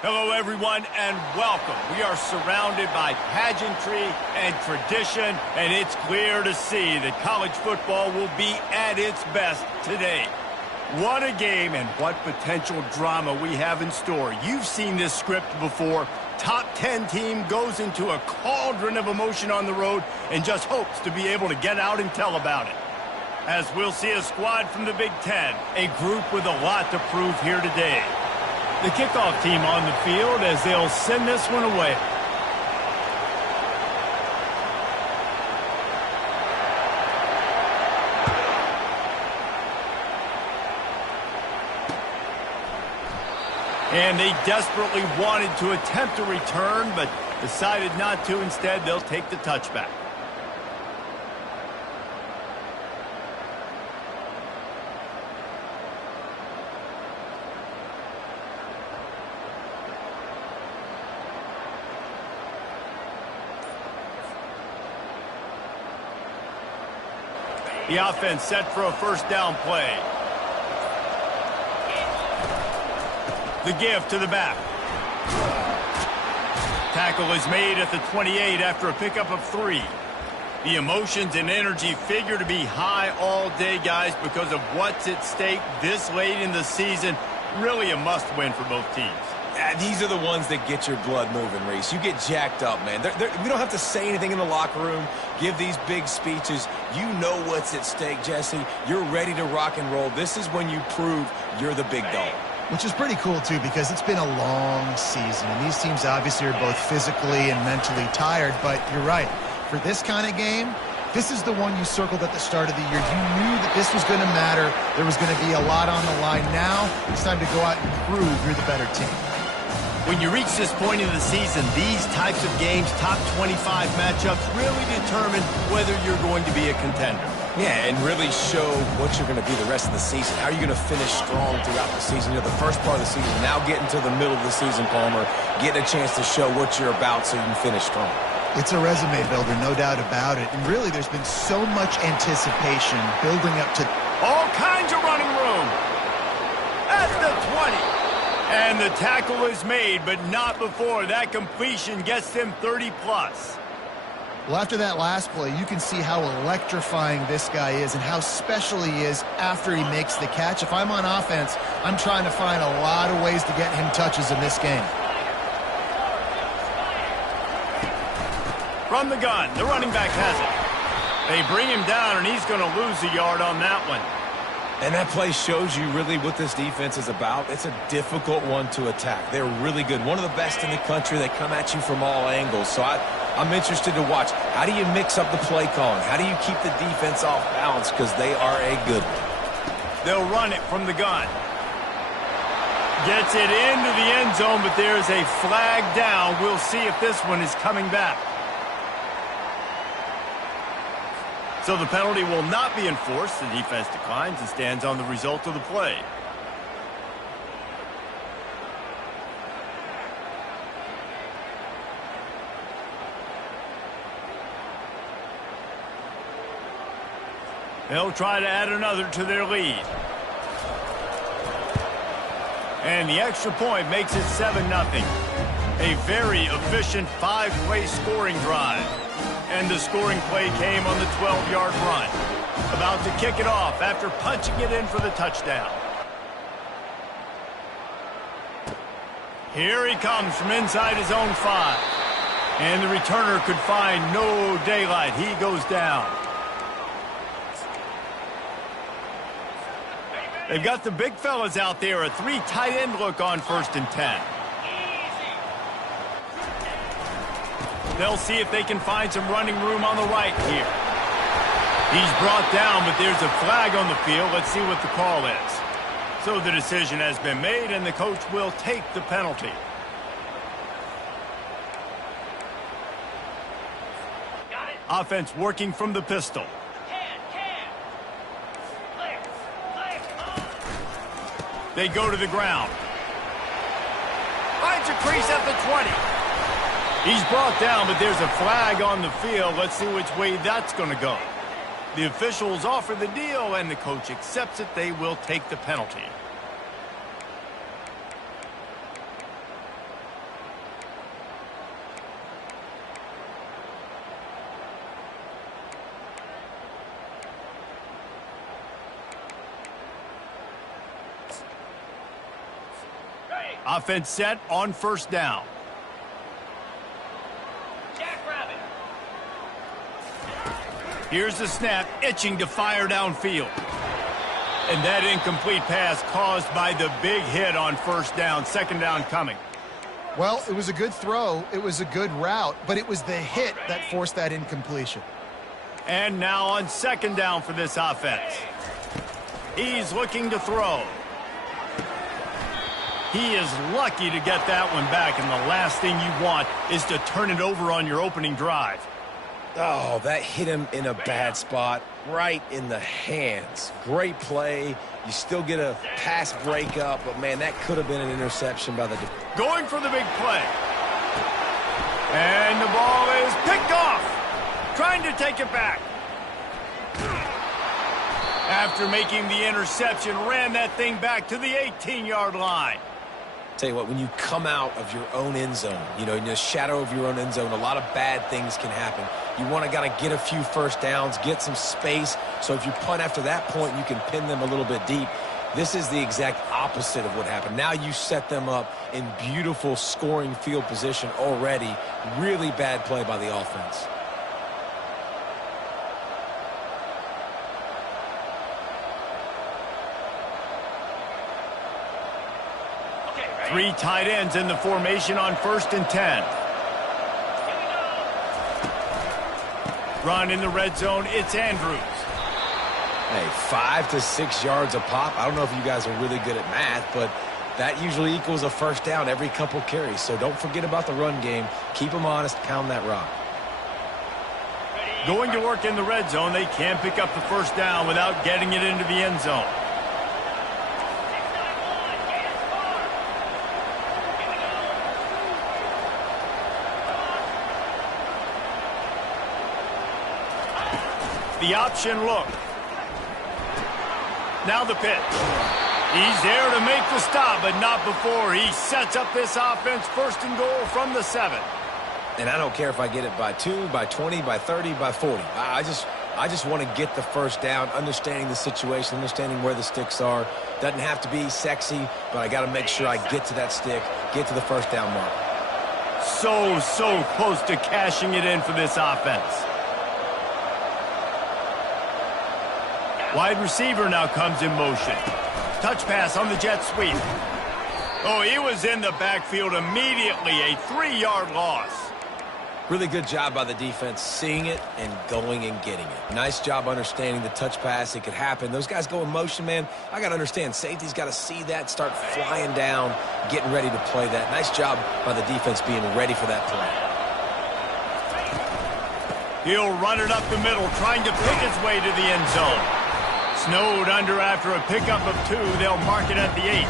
Hello, everyone, and welcome. We are surrounded by pageantry and tradition, and it's clear to see that college football will be at its best today. What a game and what potential drama we have in store. You've seen this script before. Top 10 team goes into a cauldron of emotion on the road and just hopes to be able to get out and tell about it. As we'll see a squad from the Big Ten, a group with a lot to prove here today. The kickoff team on the field as they'll send this one away. And they desperately wanted to attempt a return, but decided not to. Instead, they'll take the touchback. The offense set for a first down play. The give to the back. Tackle is made at the 28 after a pickup of 3. The emotions and energy figure to be high all day, guys, because of what's at stake this late in the season. Really a must-win for both teams. These are the ones that get your blood moving, Reese. You get jacked up, man. We don't have to say anything in the locker room, give these big speeches. You know what's at stake, Jesse. You're ready to rock and roll. This is when you prove you're the big dog. Which is pretty cool, too, because it's been a long season. And these teams obviously are both physically and mentally tired. But you're right. For this kind of game, this is the one you circled at the start of the year. You knew that this was going to matter. There was going to be a lot on the line. Now it's time to go out and prove you're the better team. When you reach this point in the season, these types of games, top 25 matchups, really determine whether you're going to be a contender. Yeah, and really show what you're going to be the rest of the season. How are you going to finish strong throughout the season? You know, the first part of the season, now getting to the middle of the season, Palmer, getting a chance to show what you're about so you can finish strong. It's a resume builder, no doubt about it. And really, there's been so much anticipation building up to all kinds of running room at the 20. And the tackle is made, but not before that completion gets them 30-plus. Well, after that last play, you can see how electrifying this guy is and how special he is after he makes the catch. If I'm on offense, I'm trying to find a lot of ways to get him touches in this game. From the gun, the running back has it. They bring him down, and he's going to lose a yard on that one. And that play shows you really what this defense is about. It's a difficult one to attack. They're really good. One of the best in the country. They come at you from all angles. So I'm interested to watch. How do you mix up the play calling? How do you keep the defense off balance? Because they are a good one. They'll run it from the gun. Gets it into the end zone, but there's a flag down. We'll see if this one is coming back. So the penalty will not be enforced. The defense declines and stands on the result of the play. They'll try to add another to their lead. And the extra point makes it 7-0. A very efficient 5-play scoring drive. And the scoring play came on the 12-yard run. About to kick it off after punching it in for the touchdown. Here he comes from inside his own 5. And the returner could find no daylight. He goes down. They've got the big fellas out there. A 3 tight end look on 1st and 10. They'll see if they can find some running room on the right here. He's brought down, but there's a flag on the field. Let's see what the call is. So the decision has been made, and the coach will take the penalty. Offense working from the pistol. They go to the ground. Finds a crease at the 20. He's brought down, but there's a flag on the field. Let's see which way that's going to go. The officials offer the deal, and the coach accepts it. They will take the penalty. Offense set on first down. Here's the snap, itching to fire downfield. And that incomplete pass caused by the big hit on first down. Second down coming. Well, it was a good throw. It was a good route, but it was the hit that forced that incompletion. And now on second down for this offense. He's looking to throw. He is lucky to get that one back, and the last thing you want is to turn it over on your opening drive. Oh, that hit him in a bad spot, right in the hands. Great play. You still get a pass breakup, but, man, that could have been an interception by the defense. Going for the big play. And the ball is picked off. Trying to take it back. After making the interception, ran that thing back to the 18-yard line. Tell you what, when you come out of your own end zone, in the shadow of your own end zone, a lot of bad things can happen. You want to get a few first downs, get some space, so if you punt after that point, you can pin them a little bit deep. This is the exact opposite of what happened. Now you set them up in beautiful scoring field position already. Really bad play by the offense. Three tight ends in the formation on 1st and 10. Run in the red zone, it's Andrews. Hey, 5 to 6 yards a pop. I don't know if you guys are really good at math, but that usually equals a first down every couple carries. So don't forget about the run game. Keep them honest, pound that rock. Going to work in the red zone, they can pick up the first down without getting it into the end zone. The option look. Now the pitch. He's there to make the stop, but not before he sets up this offense 1st and goal from the 7. And I don't care if I get it by 2, by 20, by 30, by 40. I just want to get the first down, understanding the situation, understanding where the sticks are. Doesn't have to be sexy, but I got to make sure I get to that stick, get to the first down mark. So close to cashing it in for this offense. Wide receiver now comes in motion. Touch pass on the jet sweep. Oh, he was in the backfield immediately. A 3-yard loss. Really good job by the defense seeing it and going and getting it. Nice job understanding the touch pass. It could happen. Those guys go in motion, man. I got to understand. Safety's got to see that, start flying down, getting ready to play that. Nice job by the defense being ready for that play. He'll run it up the middle, trying to pick its way to the end zone. Snowed under after a pickup of 2. They'll mark it at the 8.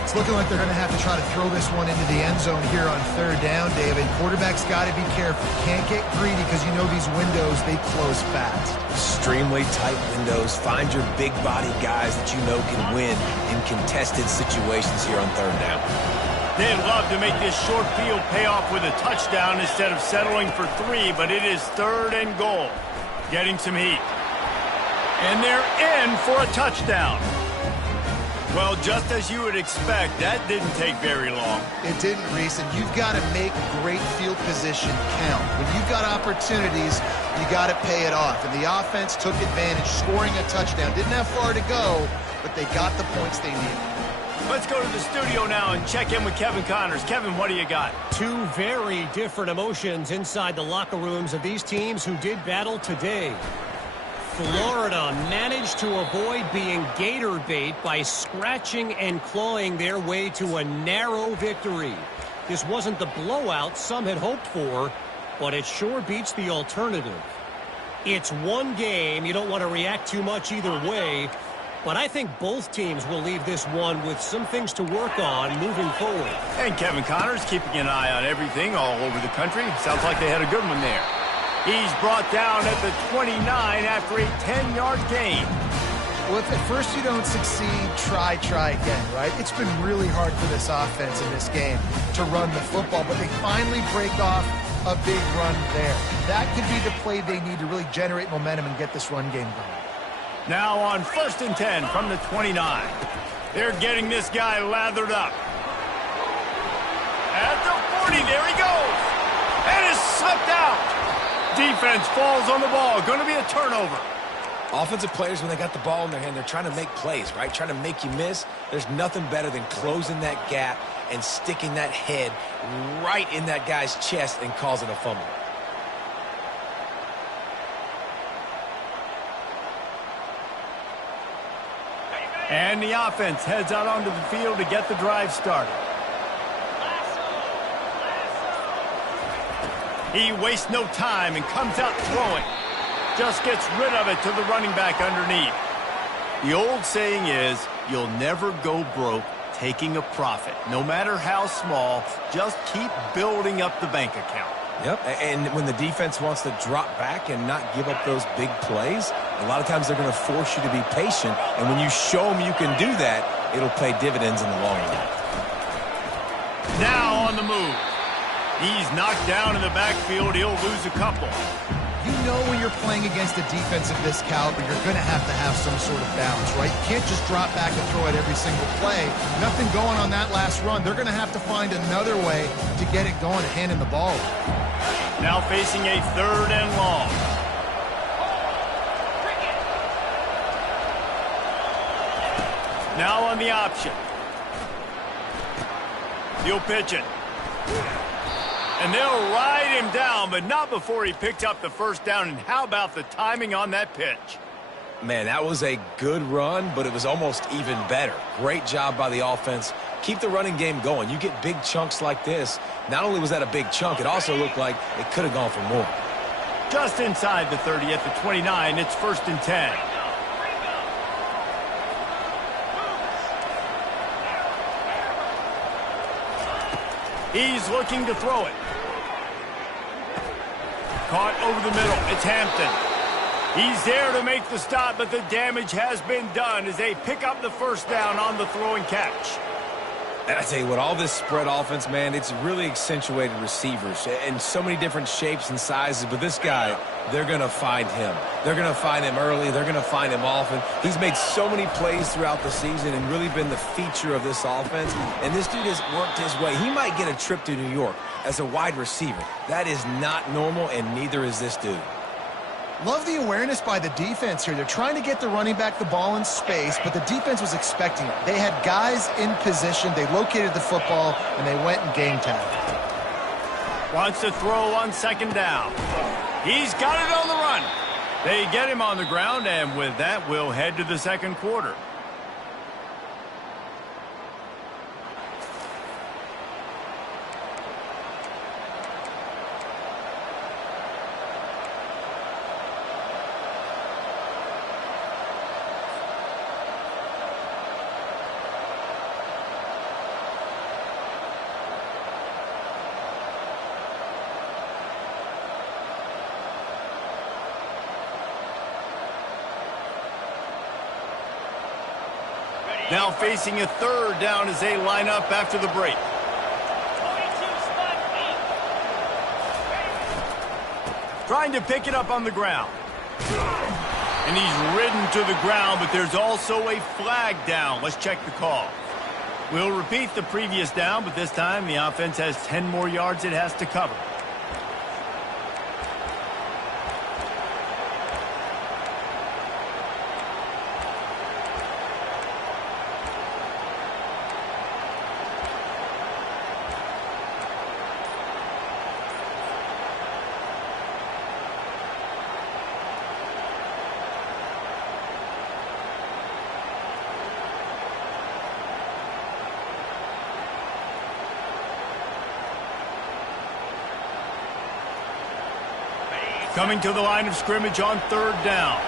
It's looking like they're going to have to try to throw this one into the end zone here on 3rd down, David. Quarterback's got to be careful. Can't get greedy because you know these windows, they close fast. Extremely tight windows. Find your big body guys that you know can win in contested situations here on 3rd down. They'd love to make this short field pay off with a touchdown instead of settling for 3, but it is 3rd and goal. Getting some heat. And they're in for a touchdown. Well, just as you would expect, that didn't take very long. It didn't, Reese, and you've got to make great field position count. When you've got opportunities, you got to pay it off. And the offense took advantage, scoring a touchdown. Didn't have far to go, but they got the points they needed. Let's go to the studio now and check in with Kevin Connors. Kevin, what do you got? Two very different emotions inside the locker rooms of these teams who did battle today. Florida managed to avoid being gator bait by scratching and clawing their way to a narrow victory. This wasn't the blowout some had hoped for, but it sure beats the alternative. It's one game. You don't want to react too much either way, but I think both teams will leave this one with some things to work on moving forward. And Kevin Connors keeping an eye on everything all over the country. Sounds like they had a good one there. He's brought down at the 29 after a 10-yard gain. Well, if at first you don't succeed, try again, right? It's been really hard for this offense in this game to run the football, but they finally break off a big run there. That could be the play they need to really generate momentum and get this run game going. Now on 1st and 10 from the 29. They're getting this guy lathered up. There he goes. And is slipped out. Defense falls on the ball. Going to be a turnover. Offensive players, when they got the ball in their hand, they're trying to make plays, right? Trying to make you miss. There's nothing better than closing that gap and sticking that head right in that guy's chest and causing a fumble. And the offense heads out onto the field to get the drive started. He wastes no time and comes out throwing. Just gets rid of it to the running back underneath. The old saying is, you'll never go broke taking a profit. No matter how small, just keep building up the bank account. Yep, and when the defense wants to drop back and not give up those big plays, a lot of times they're going to force you to be patient, and when you show them you can do that, it'll pay dividends in the long run. Now on the move. He's knocked down in the backfield. He'll lose a couple. You know when you're playing against a defense of this caliber, you're going to have some sort of balance, right? You can't just drop back and throw it every single play. Nothing going on that last run. They're going to have to find another way to get it going and hand in the ball. Now facing a 3rd and long. Now on the option. He'll pitch it. And they'll ride him down, but not before he picked up the first down. And how about the timing on that pitch? Man, that was a good run, but it was almost even better. Great job by the offense. Keep the running game going. You get big chunks like this. Not only was that a big chunk, it also looked like it could have gone for more. Just inside the 30 at the 29, it's 1st and 10. He's looking to throw it. Caught over the middle. It's Hampton. He's there to make the stop, but the damage has been done as they pick up the first down on the throwing catch. And I tell you what, all this spread offense, man, it's really accentuated receivers in so many different shapes and sizes. But this guy, they're going to find him. They're going to find him early. They're going to find him often. He's made so many plays throughout the season and really been the feature of this offense. And this dude has worked his way. He might get a trip to New York as a wide receiver. That is not normal, and neither is this dude. Love the awareness by the defense here. They're trying to get the running back the ball in space, but the defense was expecting it. They had guys in position. They located the football, and they went and game tagged. Wants to throw on 2nd down. He's got it on the run. They get him on the ground, and with that, we'll head to the 2nd quarter. Now facing a 3rd down as they line up after the break. Trying to pick it up on the ground. And he's ridden to the ground, but there's also a flag down. Let's check the call. We'll repeat the previous down, but this time the offense has 10 more yards it has to cover. Coming to the line of scrimmage on 3rd down.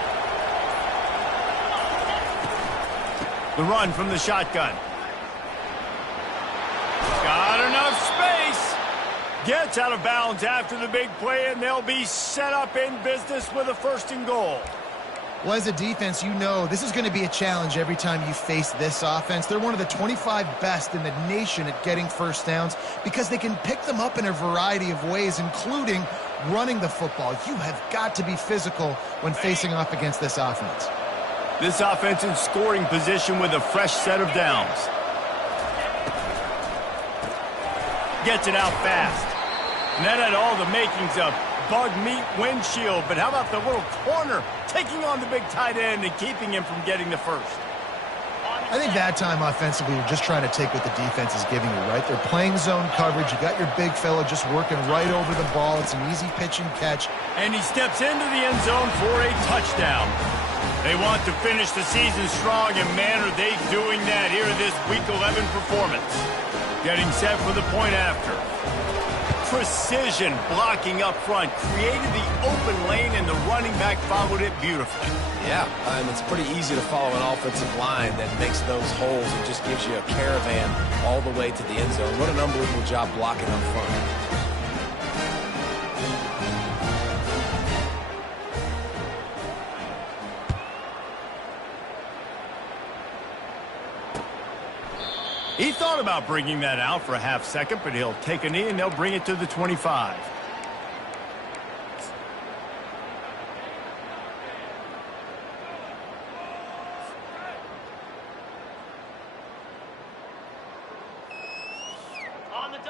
The run from the shotgun. Got enough space. Gets out of bounds after the big play, and they'll be set up in business with a 1st and goal. Well, as a defense, you know this is going to be a challenge every time you face this offense. They're one of the 25 best in the nation at getting 1st downs because they can pick them up in a variety of ways, including running the football. You have got to be physical when facing off against this offense. This offense in scoring position with a fresh set of downs. Gets it out fast. And that had all the makings of bug meat windshield. But how about the little corner taking on the big tight end and keeping him from getting the first? I think that time offensively, you're just trying to take what the defense is giving you, right? They're playing zone coverage. You got your big fella just working right over the ball. It's an easy pitch and catch. And he steps into the end zone for a touchdown. They want to finish the season strong, and man, are they doing that here in this Week 11 performance. Getting set for the point after. Precision blocking up front, created the open lane, and the running back followed it beautifully. Yeah, and it's pretty easy to follow an offensive line that makes those holes and just gives you a caravan all the way to the end zone. What an unbelievable job blocking up front. He thought about bringing that out for a half second, but he'll take a knee and they'll bring it to the 25.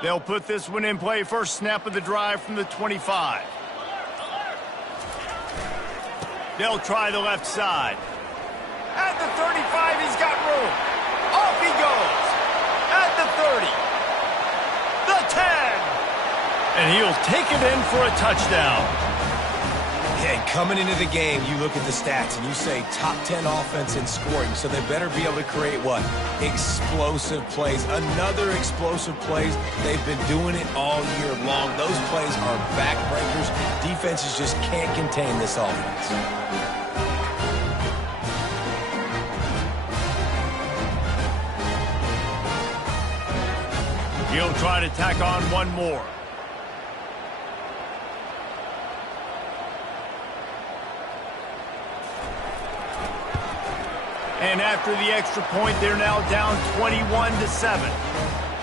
They'll put this one in play. First snap of the drive from the 25. They'll try the left side. At the 35, he's got room. Off he goes. At the 30. The 10. And he'll take it in for a touchdown. And coming into the game, you look at the stats and you say top 10 offense in scoring, so they better be able to create what? Explosive plays. Another explosive plays. They've been doing it all year long. Those plays are backbreakers. Defenses just can't contain this offense. He'll try to tack on one more. And after the extra point, they're now down 21-7.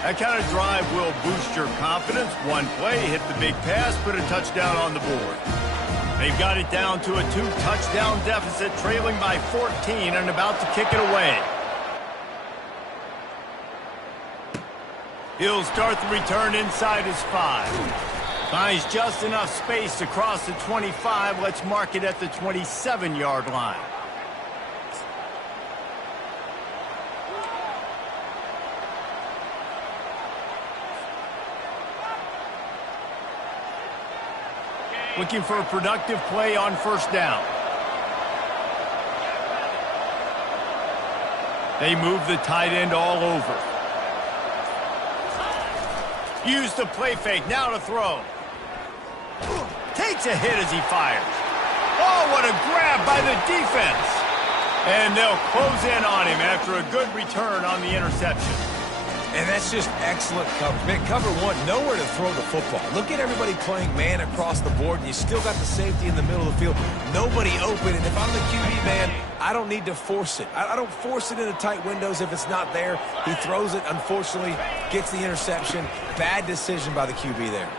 That kind of drive will boost your confidence. One play, hit the big pass, put a touchdown on the board. They've got it down to a 2-touchdown deficit, trailing by 14 and about to kick it away. He'll start the return inside his 5. Finds just enough space to cross the 25. Let's mark it at the 27-yard line. Looking for a productive play on first down. They move the tight end all over. Use the play fake, now to throw. Takes a hit as he fires. Oh, what a grab by the defense. And they'll close in on him after a good return on the interception. And that's just excellent coverage. Man, cover one, nowhere to throw the football. Look at everybody playing man across the board, and you still got the safety in the middle of the field. Nobody open, and if I'm the QB, man, I don't need to force it. I don't force it into tight windows if it's not there. He throws it, unfortunately, gets the interception. Bad decision by the QB there.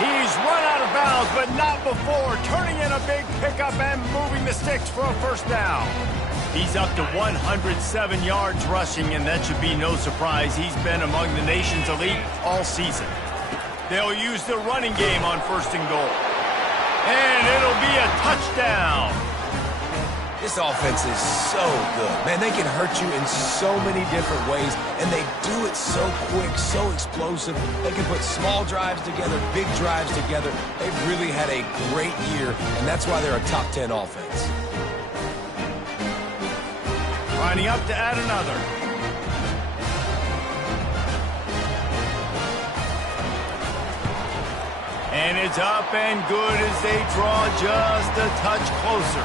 He's run out of bounds, but not before. Turning in a big pickup and moving the sticks for a first down. He's up to 107 yards rushing, and that should be no surprise. He's been among the nation's elite all season. They'll use the running game on first and goal. And it'll be a touchdown. This offense is so good. Man, they can hurt you in so many different ways, and they do it so quick, so explosive. They can put small drives together, big drives together. They've really had a great year, and that's why they're a top 10 offense. Lining up to add another. And it's up and good as they draw just a touch closer.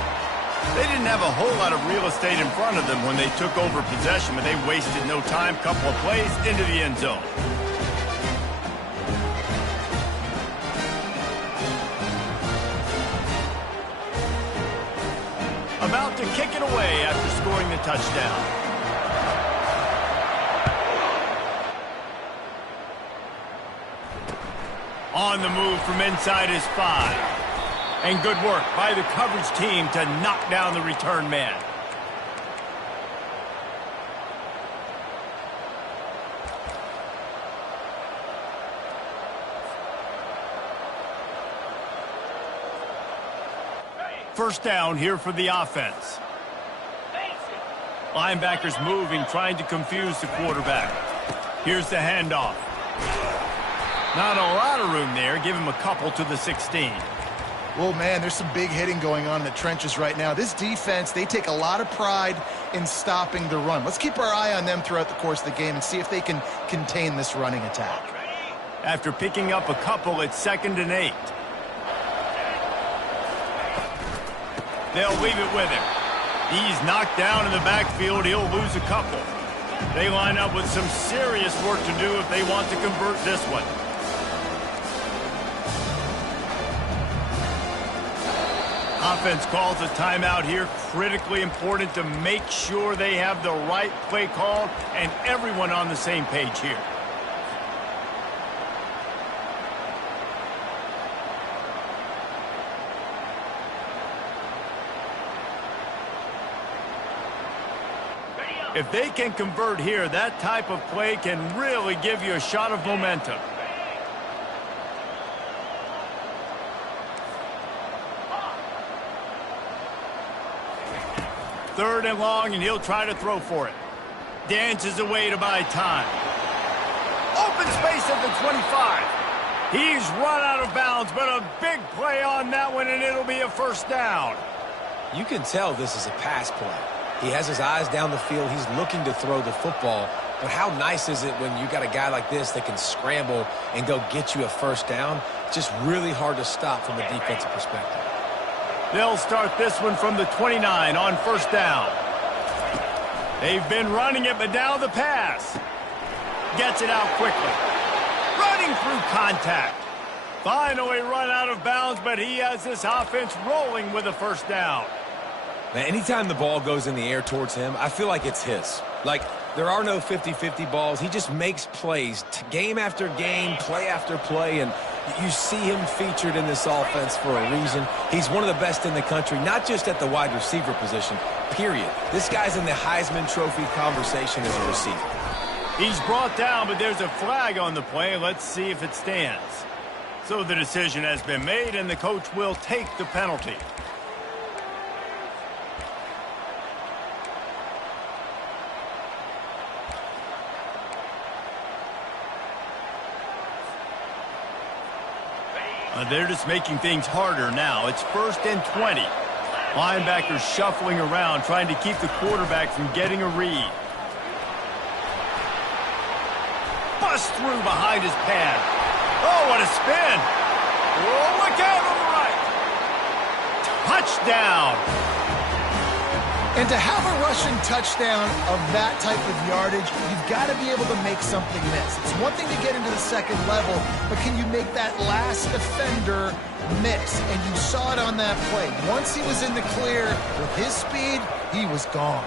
They didn't have a whole lot of real estate in front of them when they took over possession, but they wasted no time. Couple of plays into the end zone. About to kick it away after scoring the touchdown. On the move from inside his 5. And good work by the coverage team to knock down the return man. First down here for the offense. Linebackers moving, trying to confuse the quarterback. Here's the handoff. Not a lot of room there. Give him a couple to the 16. Well, man, there's some big hitting going on in the trenches right now. This defense, they take a lot of pride in stopping the run. Let's keep our eye on them throughout the course of the game and see if they can contain this running attack. After picking up a couple, it's 2nd and 8. They'll leave it with him. He's knocked down in the backfield. He'll lose a couple. They line up with some serious work to do if they want to convert this one. Offense calls a timeout here. Critically important to make sure they have the right play called and everyone on the same page here. If they can convert here, that type of play can really give you a shot of momentum. Third and long, and he'll try to throw for it. Dances away to buy time. Open space at the 25. He's run out of bounds, but a big play on that one, and it'll be a first down. You can tell this is a pass play. He has his eyes down the field. He's looking to throw the football. But how nice is it when you got a guy like this that can scramble and go get you a first down? It's just really hard to stop from a defensive perspective. They'll start this one from the 29 on first down. They've been running it, but now the pass. Gets it out quickly. Running through contact. Finally run out of bounds, but he has this offense rolling with a first down. Now, anytime the ball goes in the air towards him, I feel like it's his. Like, there are no 50-50 balls. He just makes plays, game after game, play after play, and you see him featured in this offense for a reason. He's one of the best in the country, not just at the wide receiver position, period. This guy's in the Heisman Trophy conversation as a receiver. He's brought down, but there's a flag on the play. Let's see if it stands. So the decision has been made, and the coach will take the penalty. They're just making things harder now. It's 1st and 20. Linebackers shuffling around, trying to keep the quarterback from getting a read. Bust through behind his pad. Oh, what a spin. Oh, look out on the right. Touchdown. And to have a rushing touchdown of that type of yardage, you've got to be able to make something miss. It's one thing to get into the second level, but can you make that last defender miss? And you saw it on that play. Once he was in the clear with his speed, he was gone.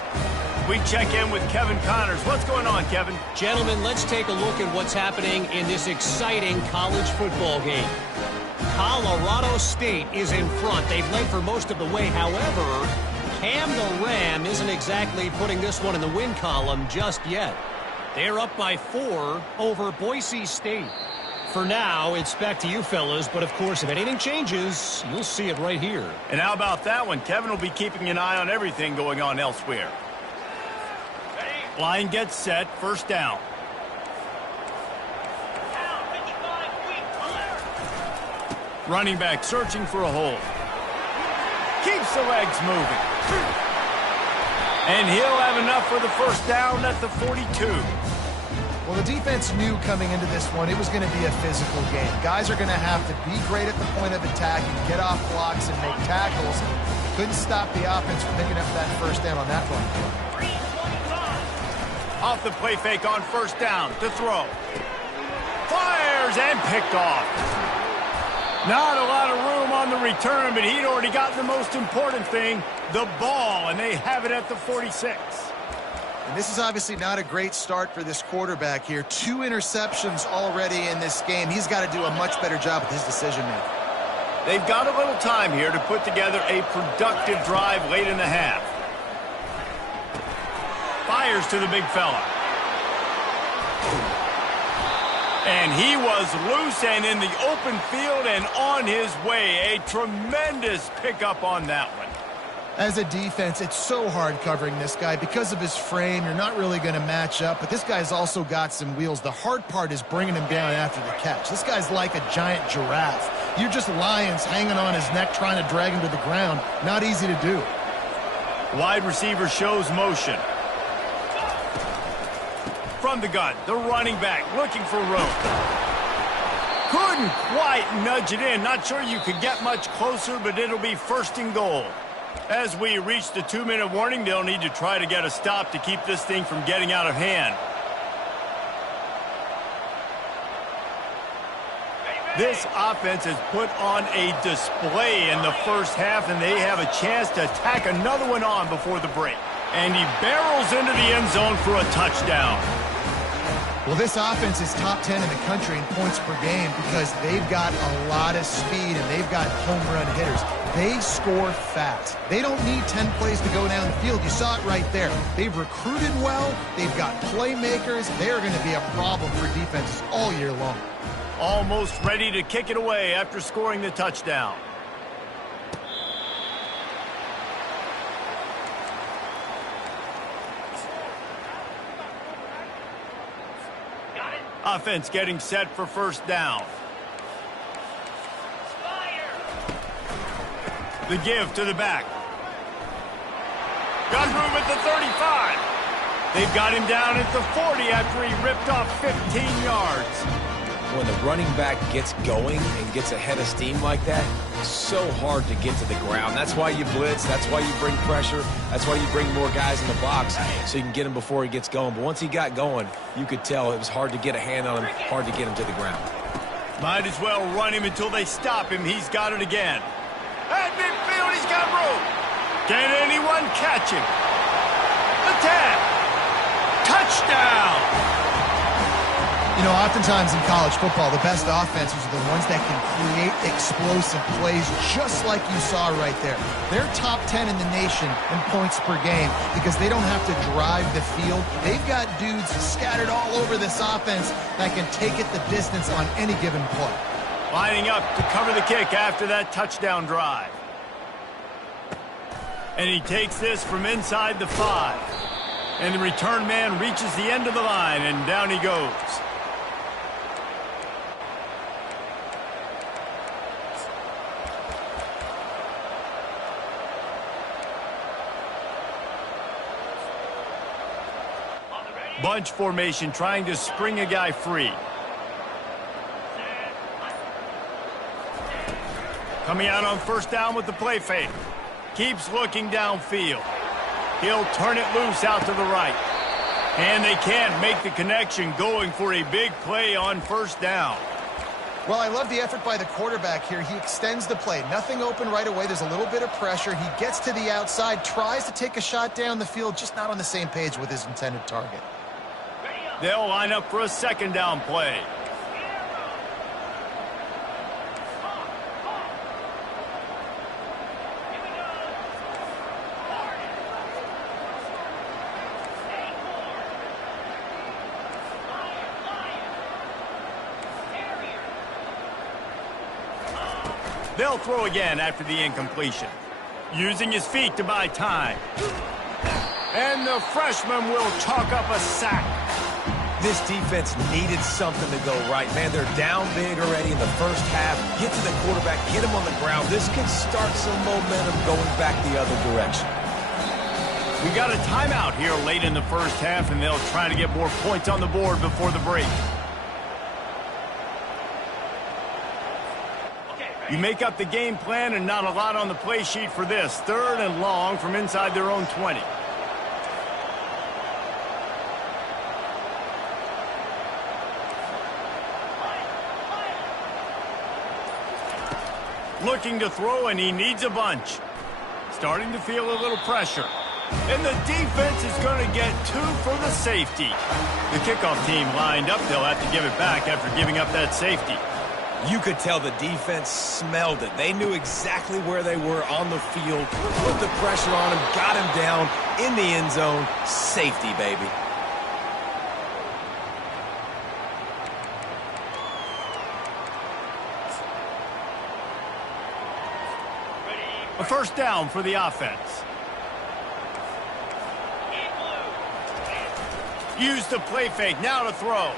We check in with Kevin Connors. What's going on, Kevin? Gentlemen, let's take a look at what's happening in this exciting college football game. Colorado State is in front. They've led for most of the way. However, Cam the Ram isn't exactly putting this one in the win column just yet. They're up by 4 over Boise State. For now, it's back to you fellas, but of course, if anything changes, you'll see it right here. And how about that one? Kevin will be keeping an eye on everything going on elsewhere. Line gets set, first down. Running back searching for a hole. Keeps the legs moving. And he'll have enough for the first down at the 42. Well, the defense knew coming into this one it was going to be a physical game. Guys are going to have to be great at the point of attack and get off blocks and make tackles. Couldn't stop the offense from picking up that first down on that run. Off the play fake on first down to throw. Fires and picked off. Not a lot of room on the return, but he'd already gotten the most important thing, the ball, and they have it at the 46. And this is obviously not a great start for this quarterback here. 2 interceptions already in this game. He's got to do a much better job with his decision-making. They've got a little time here to put together a productive drive late in the half. Fires to the big fella. And he was loose and in the open field and on his way. A tremendous pickup on that one. As a defense, it's so hard covering this guy. Because of his frame, you're not really going to match up, but this guy's also got some wheels. The hard part is bringing him down after the catch. This guy's like a giant giraffe. You're just lions hanging on his neck trying to drag him to the ground. Not easy to do. Wide receiver shows motion. From the gun, the running back looking for room. Couldn't quite nudge it in. Not sure you could get much closer, but it'll be 1st and goal. As we reach the 2-minute warning, they'll need to try to get a stop to keep this thing from getting out of hand. This offense has put on a display in the first half, and they have a chance to tack another one on before the break. And he barrels into the end zone for a touchdown. Well, this offense is top 10 in the country in points per game because they've got a lot of speed and they've got home run hitters. They score fast. They don't need 10 plays to go down the field. You saw it right there. They've recruited well. They've got playmakers. They're going to be a problem for defenses all year long. Almost ready to kick it away after scoring the touchdown. Offense getting set for 1st down. The give to the back. Got room at the 35. They've got him down at the 40 after he ripped off 15 yards. When the running back gets going and gets a head of steam like that, it's so hard to get to the ground. That's why you blitz. That's why you bring pressure. That's why you bring more guys in the box so you can get him before he gets going. But once he got going, you could tell it was hard to get a hand on him, hard to get him to the ground. Might as well run him until they stop him. He's got it again. At midfield, he's got room. Can anyone catch him? The 10. Touchdown! You know, oftentimes in college football, the best offenses are the ones that can create explosive plays just like you saw right there. They're top 10 in the nation in points per game because they don't have to drive the field. They've got dudes scattered all over this offense that can take it the distance on any given play. Lining up to cover the kick after that touchdown drive. And he takes this from inside the 5. And the return man reaches the end of the line, and down he goes. Bunch formation trying to spring a guy free. Coming out on 1st down with the play fake. Keeps looking downfield. He'll turn it loose out to the right. And they can't make the connection, going for a big play on 1st down. Well, I love the effort by the quarterback here. He extends the play. Nothing open right away. There's a little bit of pressure. He gets to the outside, tries to take a shot down the field, just not on the same page with his intended target. They'll line up for a 2nd down play. They'll throw again after the incompletion. Using his feet to buy time. And the freshman will chalk up a sack. This defense needed something to go right. Man, they're down big already in the first half. Get to the quarterback, get him on the ground. This could start some momentum going back the other direction. We got a timeout here late in the first half, and they'll try to get more points on the board before the break. You make up the game plan and not a lot on the play sheet for this. 3rd and long from inside their own 20. Looking to throw, and he needs a bunch. Starting to feel a little pressure. And the defense is going to get 2 for the safety. The kickoff team lined up. They'll have to give it back after giving up that safety. You could tell the defense smelled it. They knew exactly where they were on the field, put the pressure on him, got him down in the end zone. Safety, baby. A first down for the offense. Use the play fake, now to throw.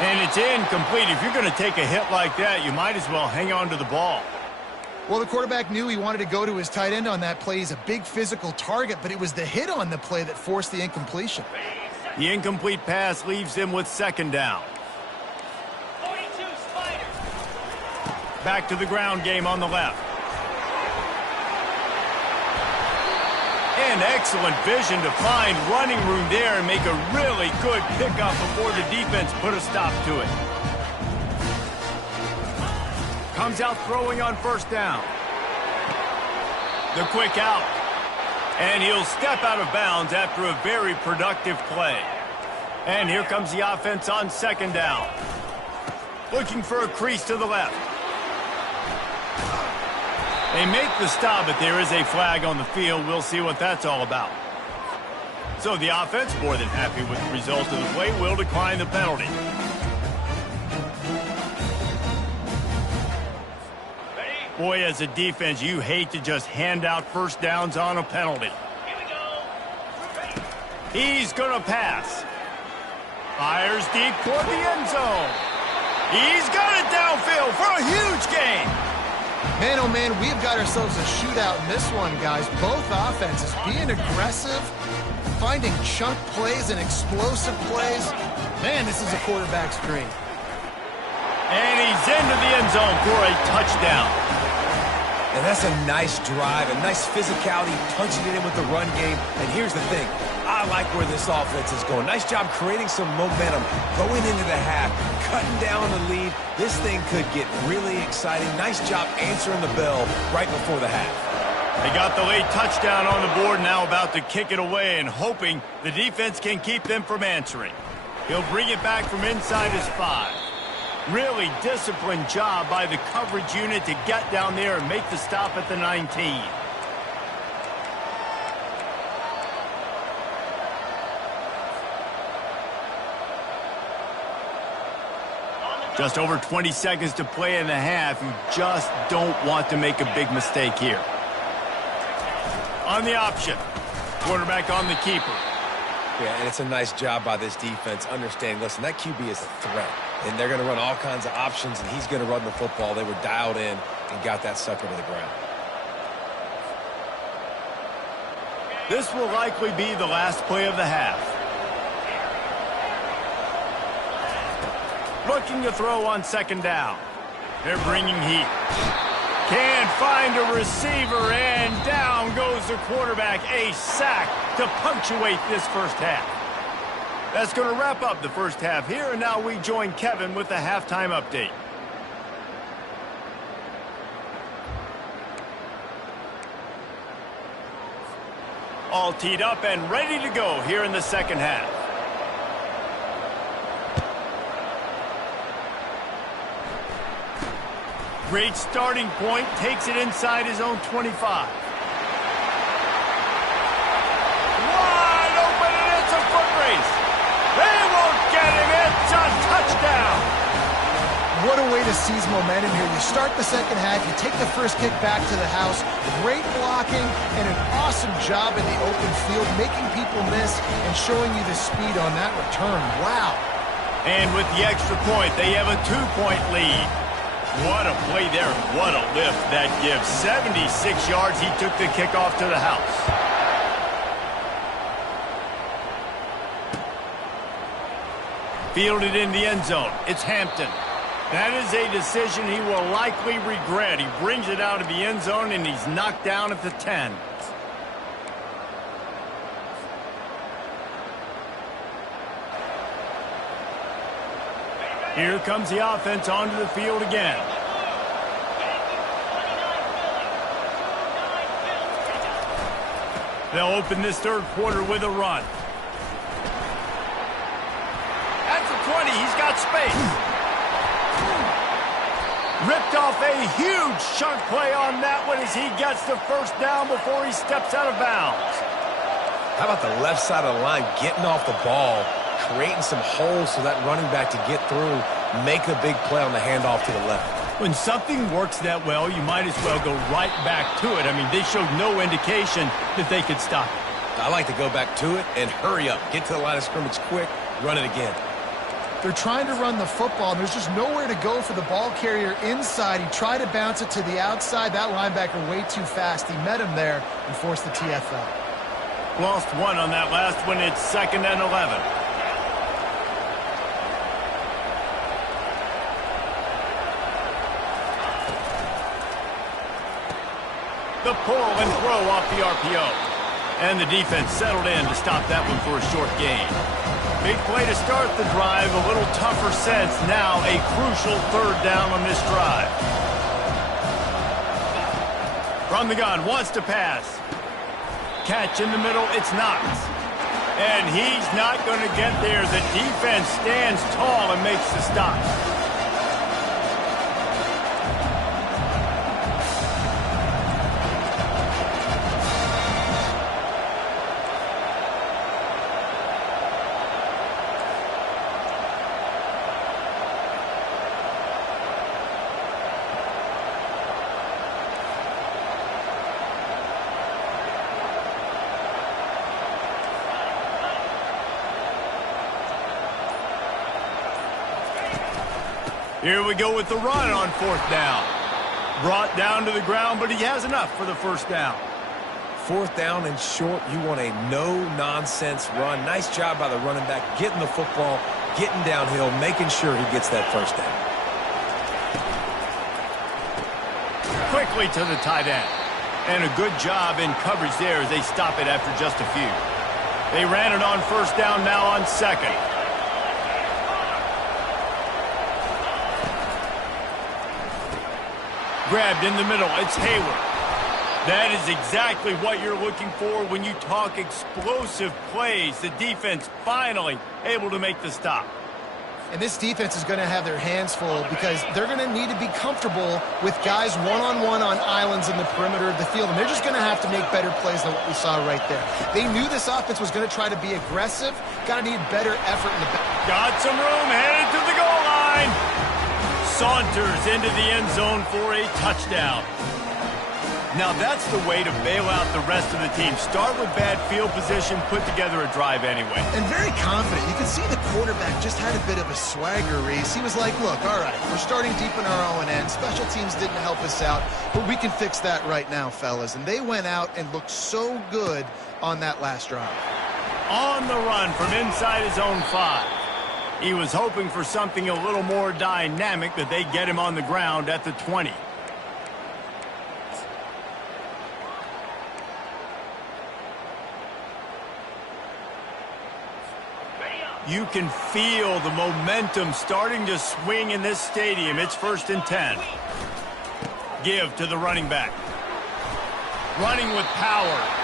And it's incomplete. If you're going to take a hit like that, you might as well hang on to the ball. Well, the quarterback knew he wanted to go to his tight end on that play. He's a big physical target, but it was the hit on the play that forced the incompletion. The incomplete pass leaves him with second down. Back to the ground game on the left. And excellent vision to find running room there and make a really good pickup before the defense put a stop to it. Comes out throwing on first down. The quick out. And he'll step out of bounds after a very productive play. And here comes the offense on second down. Looking for a crease to the left. They make the stop, but there is a flag on the field. We'll see what that's all about. So the offense, more than happy with the result of the play, will decline the penalty. Boy, as a defense, you hate to just hand out first downs on a penalty. He's going to pass. Fires deep toward the end zone. He's got it downfield for a huge gain. Man, oh man, we've got ourselves a shootout in this one, guys. Both offenses being aggressive, finding chunk plays and explosive plays. Man, this is a quarterback's dream. And he's into the end zone for a touchdown. And that's a nice drive, a nice physicality, punching it in with the run game. And here's the thing. I like where this offense is going. Nice job creating some momentum, going into the half, cutting down the lead. This thing could get really exciting. Nice job answering the bell right before the half. They got the late touchdown on the board, now about to kick it away and hoping the defense can keep them from answering. He'll bring it back from inside his 5. Really disciplined job by the coverage unit to get down there and make the stop at the 19. Just over 20 seconds to play in the half. You just don't want to make a big mistake here. On the option. Quarterback on the keeper. Yeah, and it's a nice job by this defense. Understand, listen, that QB is a threat. And they're going to run all kinds of options, and he's going to run the football. They were dialed in and got that sucker to the ground. This will likely be the last play of the half. Looking to throw on second down. They're bringing heat. Can't find a receiver, and down goes the quarterback. A sack to punctuate this first half. That's going to wrap up the first half here, and now we join Kevin with the halftime update. All teed up and ready to go here in the second half. Great starting point, takes it inside his own 25. Wide open, and it's a foot race. They won't get him. It's a touchdown. What a way to seize momentum here. You start the second half, you take the first kick back to the house. Great blocking and an awesome job in the open field, making people miss and showing you the speed on that return. Wow. And with the extra point, they have a 2-point lead. What a play there. What a lift that gives. 76 yards. He took the kickoff to the house. Fielded in the end zone. It's Hampton. That is a decision he will likely regret. He brings it out of the end zone, and he's knocked down at the 10. Here comes the offense onto the field again. They'll open this third quarter with a run. At the 20, he's got space. Ripped off a huge chunk play on that one as he gets the first down before he steps out of bounds. How about the left side of the line getting off the ball, creating some holes so that running back to get through, make a big play on the handoff to the left. When something works that well, you might as well go right back to it. I mean, they showed no indication that they could stop it. I like to go back to it and hurry up. Get to the line of scrimmage quick, run it again. They're trying to run the football, and there's just nowhere to go for the ball carrier inside. He tried to bounce it to the outside. That linebacker way too fast. He met him there and forced the TFL. Lost one on that last one. It's 2nd and 11. The pull and throw off the RPO. And the defense settled in to stop that one for a short gain. Big play to start the drive. A little tougher sense. Now a crucial 3rd down on this drive. From the gun, wants to pass. Catch in the middle, it's Knox. And he's not going to get there. The defense stands tall and makes the stop. Here we go with the run on 4th down. Brought down to the ground, but he has enough for the 1st down. 4th down and short, you want a no-nonsense run. Nice job by the running back, getting the football, getting downhill, making sure he gets that 1st down. Quickly to the tight end. And a good job in coverage there as they stop it after just a few. They ran it on 1st down, now on 2nd. Grabbed in the middle, it's Hayward. That is exactly what you're looking for when you talk explosive plays. The defense finally able to make the stop. And this defense is going to have their hands full because they're going to need to be comfortable with guys one-on-one on islands in the perimeter of the field. And they're just going to have to make better plays than what we saw right there. They knew this offense was going to try to be aggressive. Got to need better effort in the back. Got some room, headed to the goal line. Saunters into the end zone for a touchdown. Now that's the way to bail out the rest of the team. Start with bad field position, put together a drive anyway. And very confident. You can see the quarterback just had a bit of a swagger, Reese. He was like, look, all right, we're starting deep in our own end. Special teams didn't help us out, but we can fix that right now, fellas. And they went out and looked so good on that last drive. On the run from inside his own 5. He was hoping for something a little more dynamic, that they get him on the ground at the 20. You can feel the momentum starting to swing in this stadium. It's 1st and 10. Give to the running back. Running with power.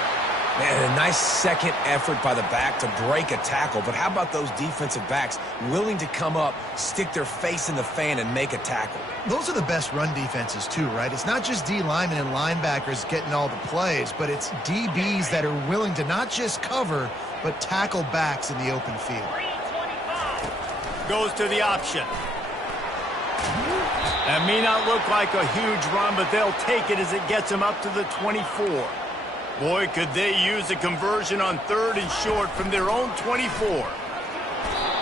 Man, a nice second effort by the back to break a tackle. But how about those defensive backs willing to come up, stick their face in the fan, and make a tackle? Those are the best run defenses, too, right? It's not just D linemen and linebackers getting all the plays, but it's DBs that are willing to not just cover, but tackle backs in the open field. Goes to the option. That may not look like a huge run, but they'll take it as it gets them up to the 24. Boy, could they use a conversion on 3rd and short from their own 24.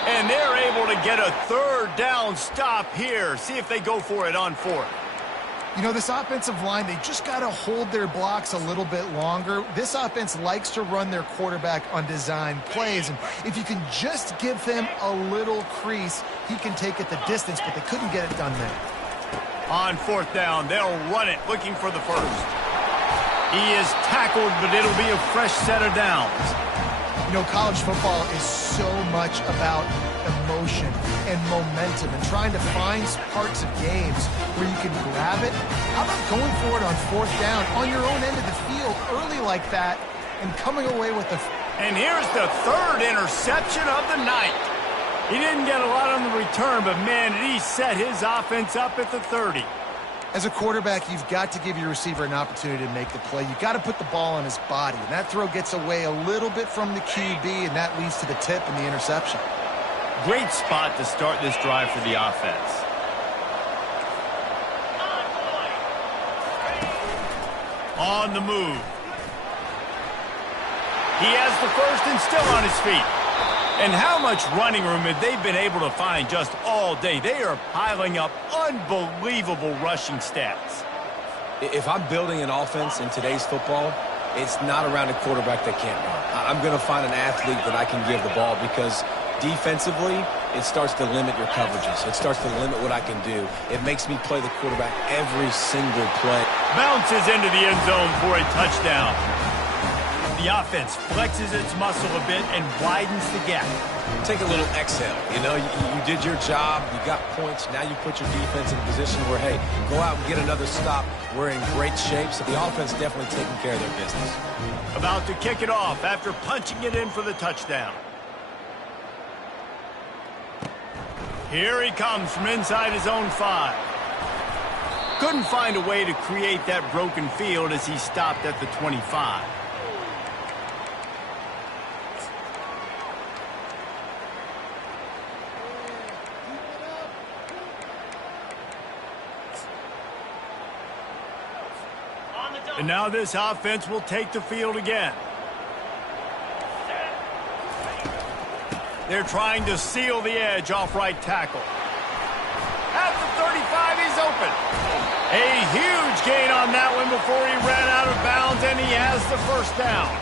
And they're able to get a 3rd down stop here. See if they go for it on 4th. You know, this offensive line, they just got to hold their blocks a little bit longer. This offense likes to run their quarterback on design plays. And if you can just give him a little crease, he can take it the distance, but they couldn't get it done there. On 4th down, they'll run it, looking for the 1st. He is tackled, but it'll be a fresh set of downs. You know, college football is so much about emotion and momentum and trying to find parts of games where you can grab it. How about going for it on 4th down on your own end of the field early like that and coming away with the... And here's the 3rd interception of the night. He didn't get a lot on the return, but man, did he set his offense up at the 30. As a quarterback, you've got to give your receiver an opportunity to make the play. You've got to put the ball on his body. And that throw gets away a little bit from the QB, and that leads to the tip and the interception. Great spot to start this drive for the offense. On the move. He has the first and still on his feet. And how much running room have they been able to find just all day? They are piling up unbelievable rushing stats. If I'm building an offense in today's football, it's not around a quarterback that can't run. I'm going to find an athlete that I can give the ball because defensively, it starts to limit your coverages. It starts to limit what I can do. It makes me play the quarterback every single play. Bounces into the end zone for a touchdown. The offense flexes its muscle a bit and widens the gap. Take a little exhale. You know, you did your job. You got points. Now you put your defense in a position where, hey, go out and get another stop. We're in great shape, so the offense definitely taking care of their business. About to kick it off after punching it in for the touchdown. Here he comes from inside his own 5. Couldn't find a way to create that broken field as he stopped at the 25. And now this offense will take the field again. They're trying to seal the edge off right tackle. At the 35, he's open. A huge gain on that one before he ran out of bounds, and he has the first down.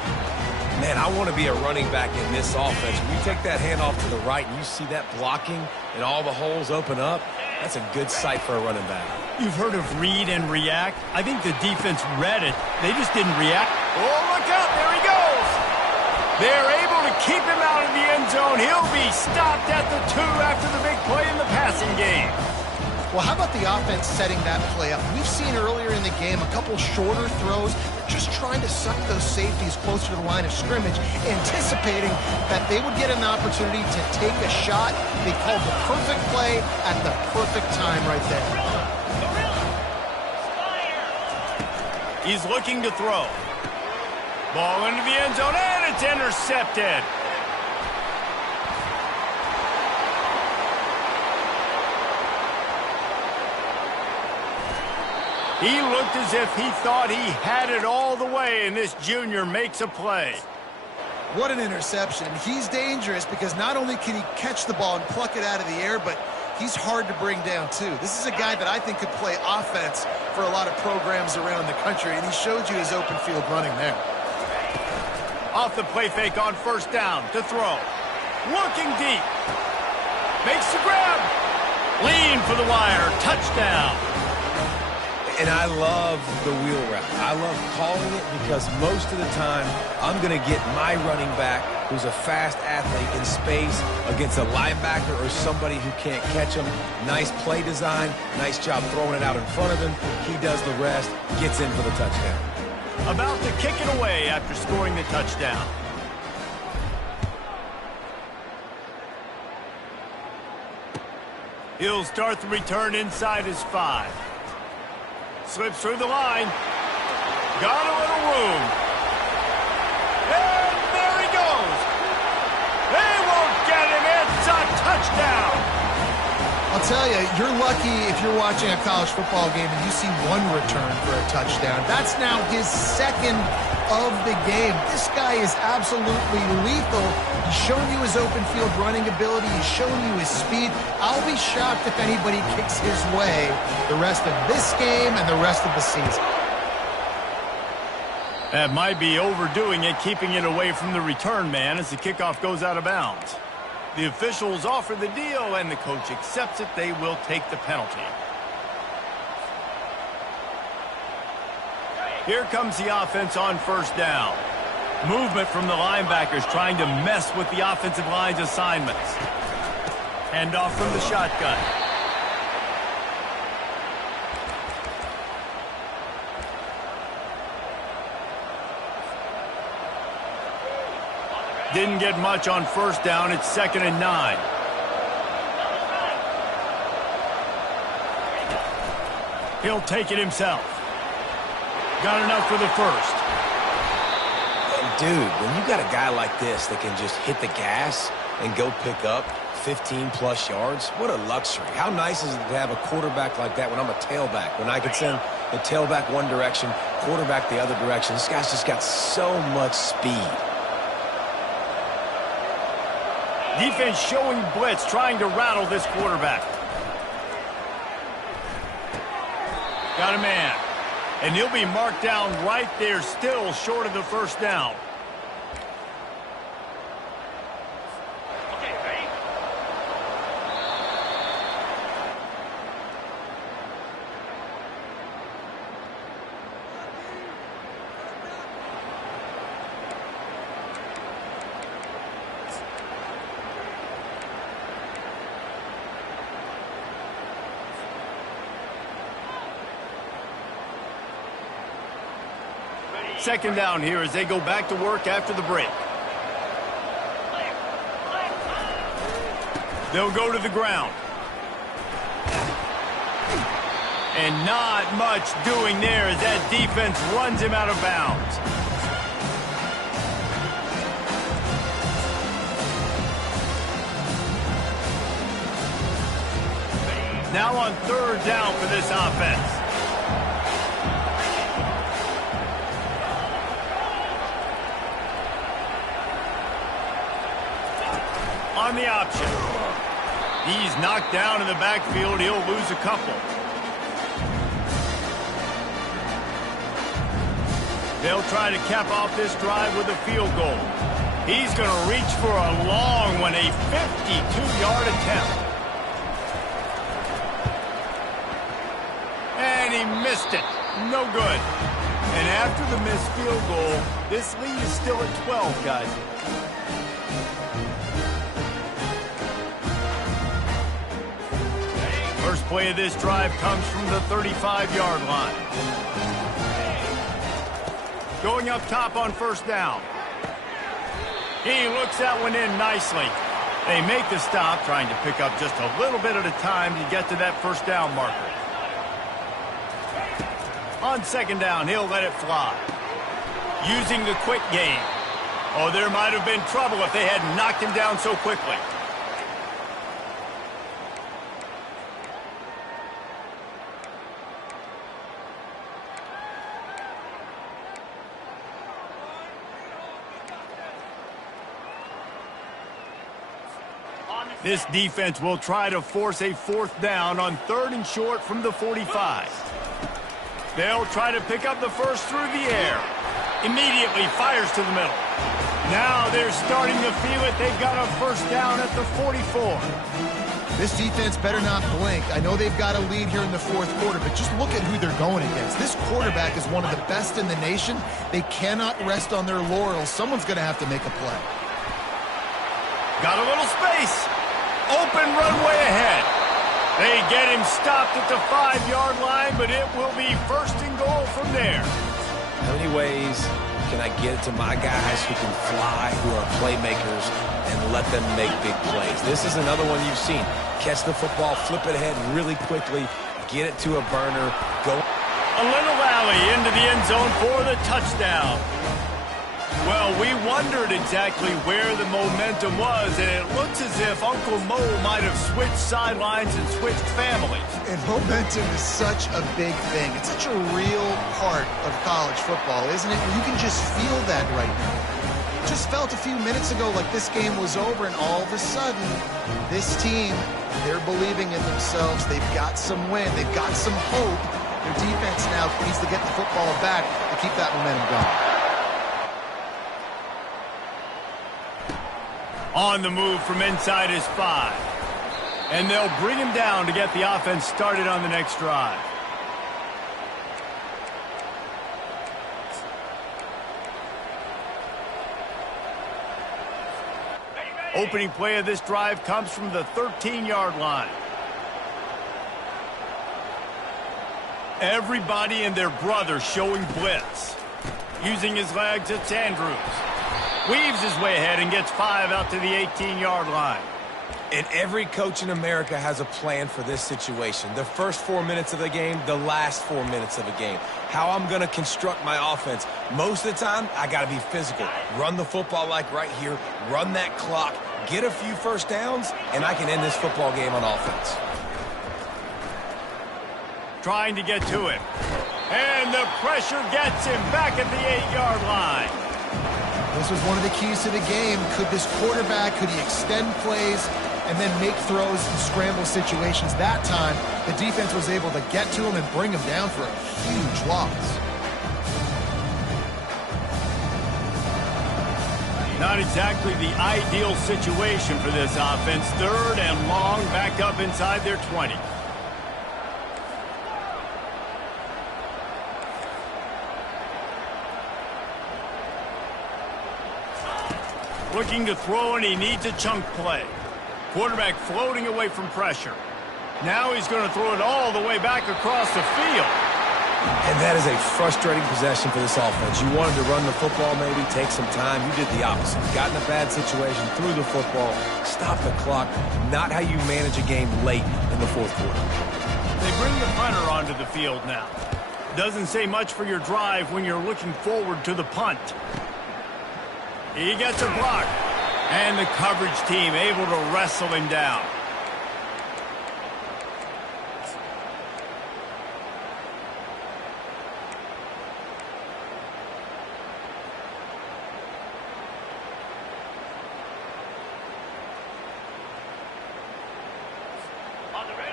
Man, I want to be a running back in this offense. When you take that handoff to the right and you see that blocking and all the holes open up, that's a good sight for a running back. You've heard of read and react. I think the defense read it. They just didn't react. Oh, look out. There he goes. They're able to keep him out of the end zone. He'll be stopped at the 2 after the big play in the passing game. Well, how about the offense setting that play up? We've seen earlier in the game a couple shorter throws, just trying to suck those safeties closer to the line of scrimmage, anticipating that they would get an opportunity to take a shot. They called the perfect play at the perfect time right there. He's looking to throw. Ball into the end zone, and it's intercepted. He looked as if he thought he had it all the way, and this junior makes a play. What an interception. He's dangerous because not only can he catch the ball and pluck it out of the air, but he's hard to bring down, too. This is a guy that I think could play offense for a lot of programs around the country, and he showed you his open field running there. Off the play fake on first down to throw. Looking deep. Makes the grab. Lean for the wire. Touchdown. And I love the wheel route. I love calling it because most of the time I'm going to get my running back who's a fast athlete in space against a linebacker or somebody who can't catch him. Nice play design. Nice job throwing it out in front of him. He does the rest. Gets in for the touchdown. About to kick it away after scoring the touchdown. He'll start the return inside his 5. Slips through the line. Got a little room. And there he goes. They won't get him. It's a touchdown. I'll tell you, you're lucky if you're watching a college football game and you see one return for a touchdown. That's now his second of the game. This guy is absolutely lethal. He's shown you his open field running ability. He's shown you his speed. I'll be shocked if anybody kicks his way the rest of this game and the rest of the season. That might be overdoing it, keeping it away from the return man as the kickoff goes out of bounds. The officials offer the deal, and the coach accepts it. They will take the penalty. Here comes the offense on first down. Movement from the linebackers trying to mess with the offensive line's assignments. Handoff from the shotgun. Didn't get much on first down. It's 2nd and 9. He'll take it himself. Got enough for the first. And dude, when you got a guy like this that can just hit the gas and go pick up 15-plus yards, what a luxury. How nice is it to have a quarterback like that when I'm a tailback, when I can send The tailback one direction, quarterback the other direction. This guy's just got so much speed. Defense showing blitz, trying to rattle this quarterback. Got a man. And he'll be marked down right there, still short of the first down. Second down here as they go back to work after the break. They'll go to the ground. And not much doing there as that defense runs him out of bounds. Now on third down for this offense. On the option. He's knocked down in the backfield. He'll lose a couple. They'll try to cap off this drive with a field goal. He's going to reach for a long one, a 52-yard attempt. And he missed it. No good. And after the missed field goal, this lead is still at 12, guys. First play of this drive comes from the 35-yard line. Going up top on first down. He looks that one in nicely. They make the stop, trying to pick up just a little bit at a time to get to that first down marker. On second down, he'll let it fly. Using the quick game. Oh, there might have been trouble if they hadn't knocked him down so quickly. This defense will try to force a fourth down on third and short from the 45. They'll try to pick up the first through the air. Immediately fires to the middle. Now they're starting to feel it. They've got a first down at the 44. This defense better not blink. I know they've got a lead here in the fourth quarter, but just look at who they're going against. This quarterback is one of the best in the nation. They cannot rest on their laurels. Someone's going to have to make a play. Got a little space. Open runway ahead. They get him stopped at the 5-yard line, but it will be first and goal from there. How many ways can I get it to my guys who can fly, who are playmakers, and let them make big plays? This is another one you've seen. Catch the football, flip it ahead really quickly, get it to a burner, go. A little alley into the end zone for the touchdown. Well, we wondered exactly where the momentum was, and it looks as if Uncle Mo might have switched sidelines and switched families. And momentum is such a big thing. It's such a real part of college football, isn't it? You can just feel that right now. It just felt a few minutes ago like this game was over, and all of a sudden, this team, they're believing in themselves. They've got some win. They've got some hope. Their defense now needs to get the football back to keep that momentum going. On the move from inside his 5. And they'll bring him down to get the offense started on the next drive. Opening play of this drive comes from the 13-yard line. Everybody and their brother showing blitz. Using his legs, it's Andrews. Weaves his way ahead and gets 5 out to the 18-yard line. And every coach in America has a plan for this situation. The first 4 minutes of the game, the last 4 minutes of the game. How I'm going to construct my offense. Most of the time, I got to be physical. Run the football like right here. Run that clock. Get a few first downs, and I can end this football game on offense. Trying to get to it. And the pressure gets him back at the 8-yard line. This was one of the keys to the game. Could this quarterback, could he extend plays and then make throws in scramble situations? That time, the defense was able to get to him and bring him down for a huge loss. Not exactly the ideal situation for this offense. 3rd and long, back up inside their 20. Looking to throw, and he needs a chunk play. Quarterback floating away from pressure. Now he's going to throw it all the way back across the field. And that is a frustrating possession for this offense. You wanted to run the football, maybe take some time. You did the opposite. Got in a bad situation, threw the football, stopped the clock. Not how you manage a game late in the 4th quarter. They bring the punter onto the field now. Doesn't say much for your drive when you're looking forward to the punt. He gets a block, and the coverage team able to wrestle him down.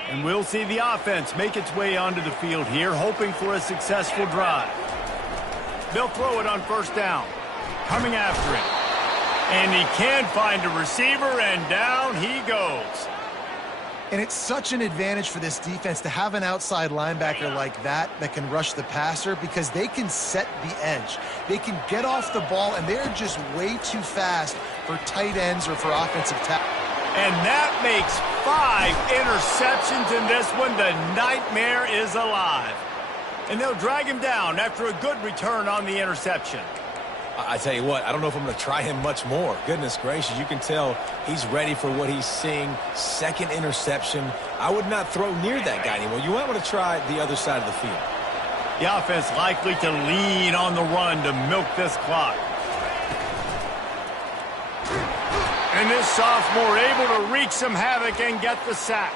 And we'll see the offense make its way onto the field here, hoping for a successful drive. They'll throw it on 1st down. Coming after him. And he can find a receiver, and down he goes. And it's such an advantage for this defense to have an outside linebacker like that can rush the passer, because they can set the edge. They can get off the ball, and they're just way too fast for tight ends or for offensive tackle. And that makes 5 interceptions in this one. The nightmare is alive. And they'll drag him down after a good return on the interception. I tell you what, I don't know if I'm going to try him much more. Goodness gracious, you can tell he's ready for what he's seeing. 2nd interception. I would not throw near that guy anymore. You might want to try the other side of the field. The offense likely to lean on the run to milk this clock. And this sophomore able to wreak some havoc and get the sack.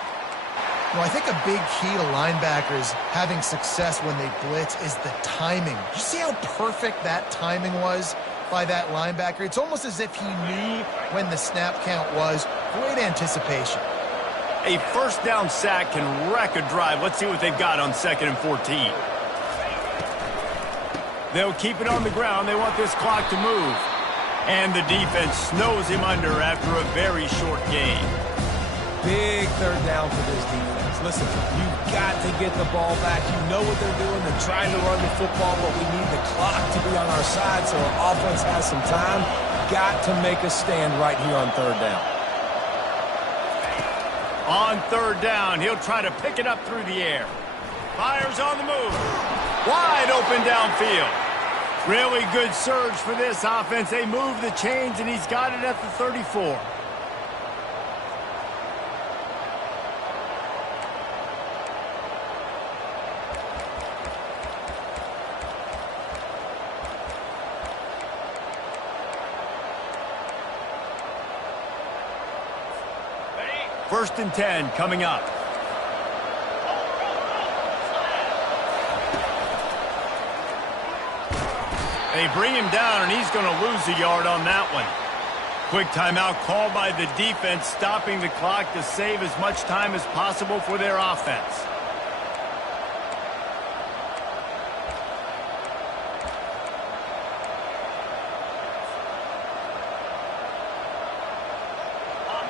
Well, I think a big key to linebackers having success when they blitz is the timing. You see how perfect that timing was by that linebacker? It's almost as if he knew when the snap count was. Great anticipation. A 1st down sack can wreck a drive. Let's see what they've got on 2nd and 14. They'll keep it on the ground. They want this clock to move. And the defense snows him under after a very short game. Big 3rd down for this defense. Listen, you've got to get the ball back. You know what they're doing. They're trying to run the football, but we need the clock to be on our side so our offense has some time. Got to make a stand right here on 3rd down. On 3rd down, he'll try to pick it up through the air. Fires on the move. Wide open downfield. Really good surge for this offense. They move the chains, and he's got it at the 34. First and 10 coming up. They bring him down, and he's going to lose a yard on that one. Quick timeout called by the defense, stopping the clock to save as much time as possible for their offense.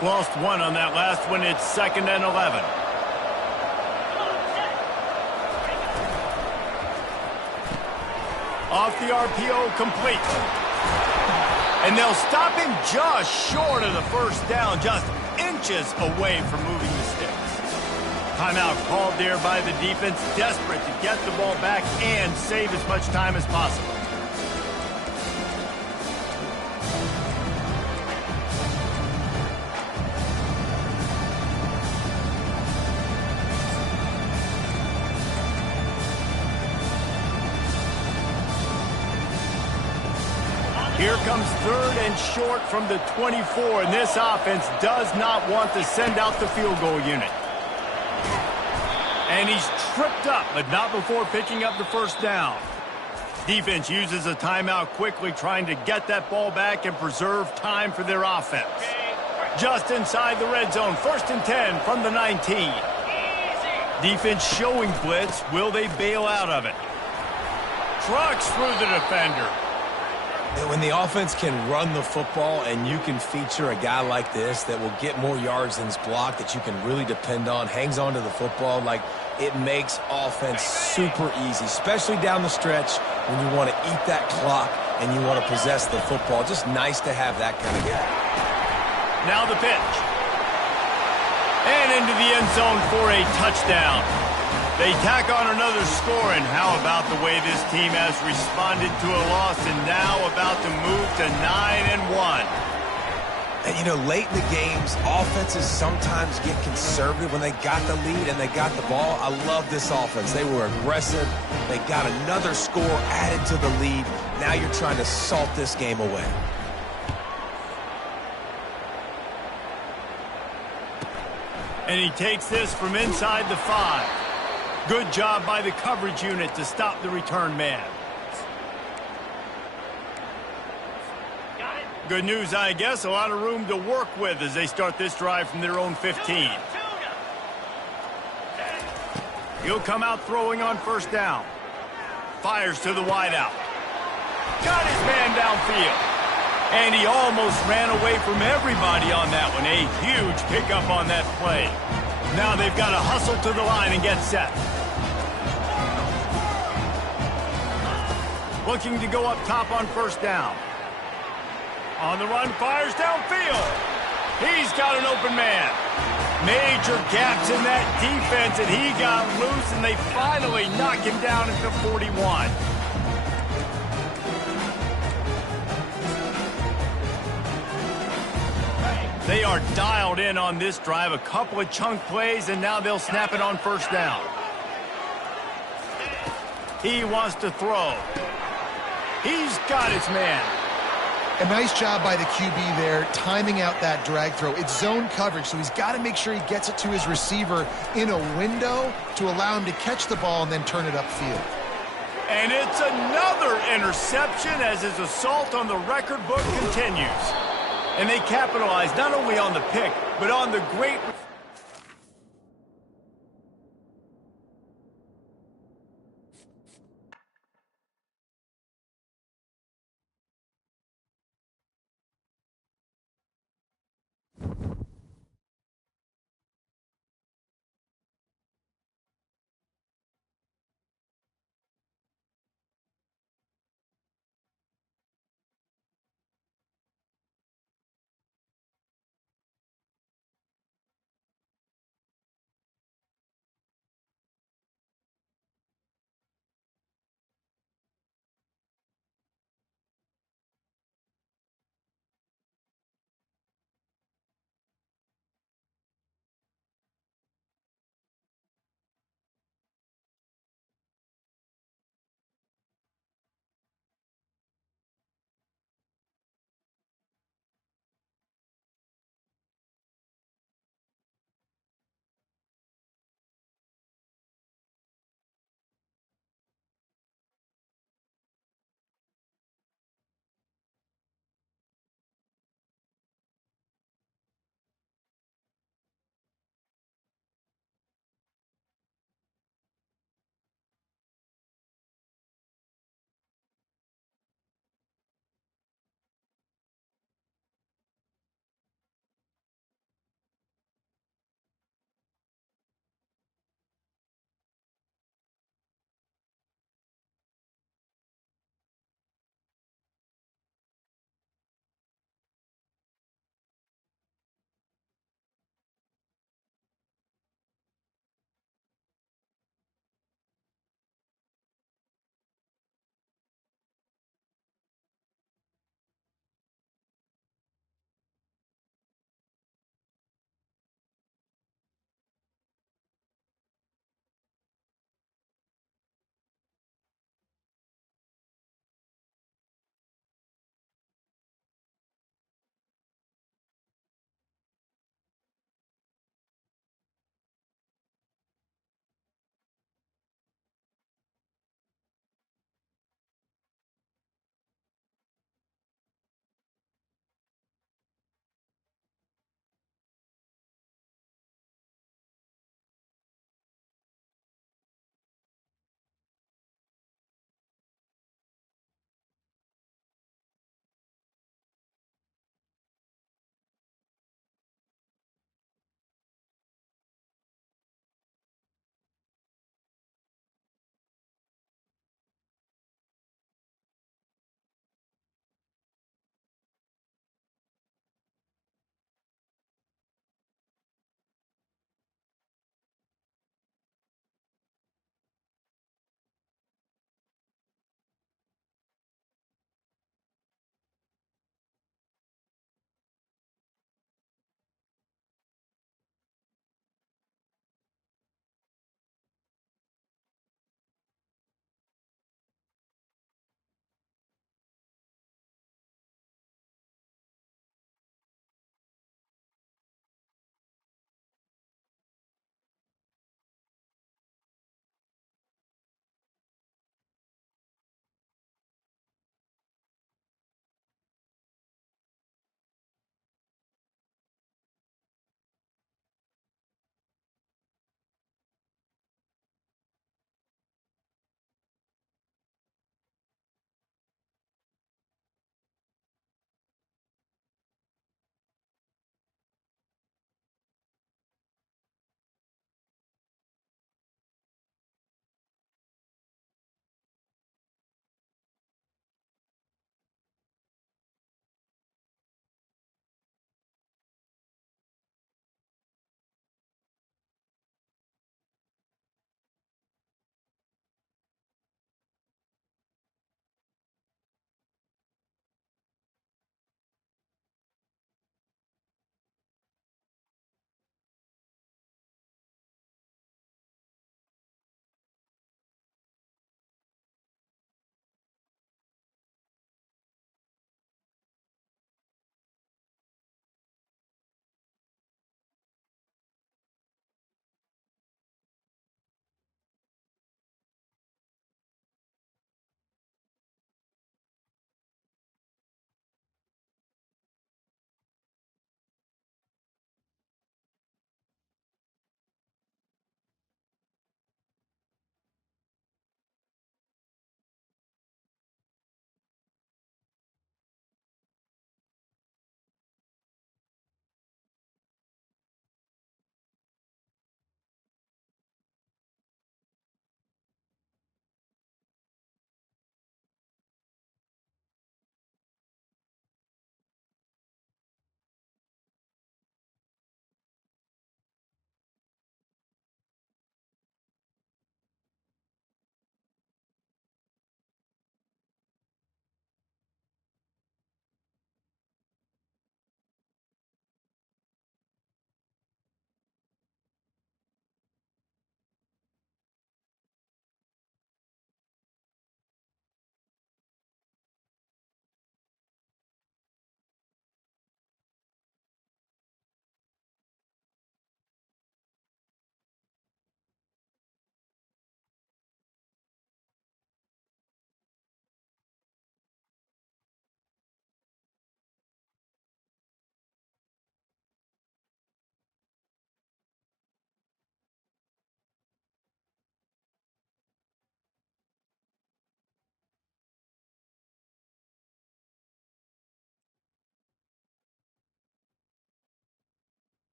Lost 1 on that last one. It's 2nd and 11. Off the RPO, complete. And they'll stop him just short of the 1st down, just inches away from moving the sticks. Timeout called there by the defense, desperate to get the ball back and save as much time as possible. Here comes 3rd and short from the 24, and this offense does not want to send out the field goal unit. And he's tripped up, but not before picking up the first down. Defense uses a timeout quickly, trying to get that ball back and preserve time for their offense. Just inside the red zone, 1st and 10 from the 19. Defense showing blitz. Will they bail out of it? Trucks through the defender. When the offense can run the football and you can feature a guy like this that will get more yards than his block, that you can really depend on, hangs on to the football, like it makes offense super easy, especially down the stretch when you want to eat that clock and you want to possess the football. Just nice to have that kind of guy. Now the pitch. And into the end zone for a touchdown. They tack on another score, and how about the way this team has responded to a loss and now about to move to 9-1. And, you know, late in the games, offenses sometimes get conservative when they got the lead and they got the ball. I love this offense. They were aggressive. They got another score added to the lead. Now you're trying to salt this game away. And he takes this from inside the 5. Good job by the coverage unit to stop the return man. Good news, I guess. A lot of room to work with as they start this drive from their own 15. He'll come out throwing on 1st down. Fires to the wideout. Got his man downfield. And he almost ran away from everybody on that one. A huge pickup on that play. Now they've got to hustle to the line and get set. Looking to go up top on 1st down. On the run, fires downfield. He's got an open man. Major gaps in that defense, and he got loose, and they finally knock him down at the 41. They are dialed in on this drive. A couple of chunk plays, and now they'll snap it on 1st down. He wants to throw. He's got his man. A nice job by the QB there, timing out that drag throw. It's zone coverage, so he's got to make sure he gets it to his receiver in a window to allow him to catch the ball and then turn it upfield. And it's another interception as his assault on the record book continues. And they capitalize not only on the pick, but on the great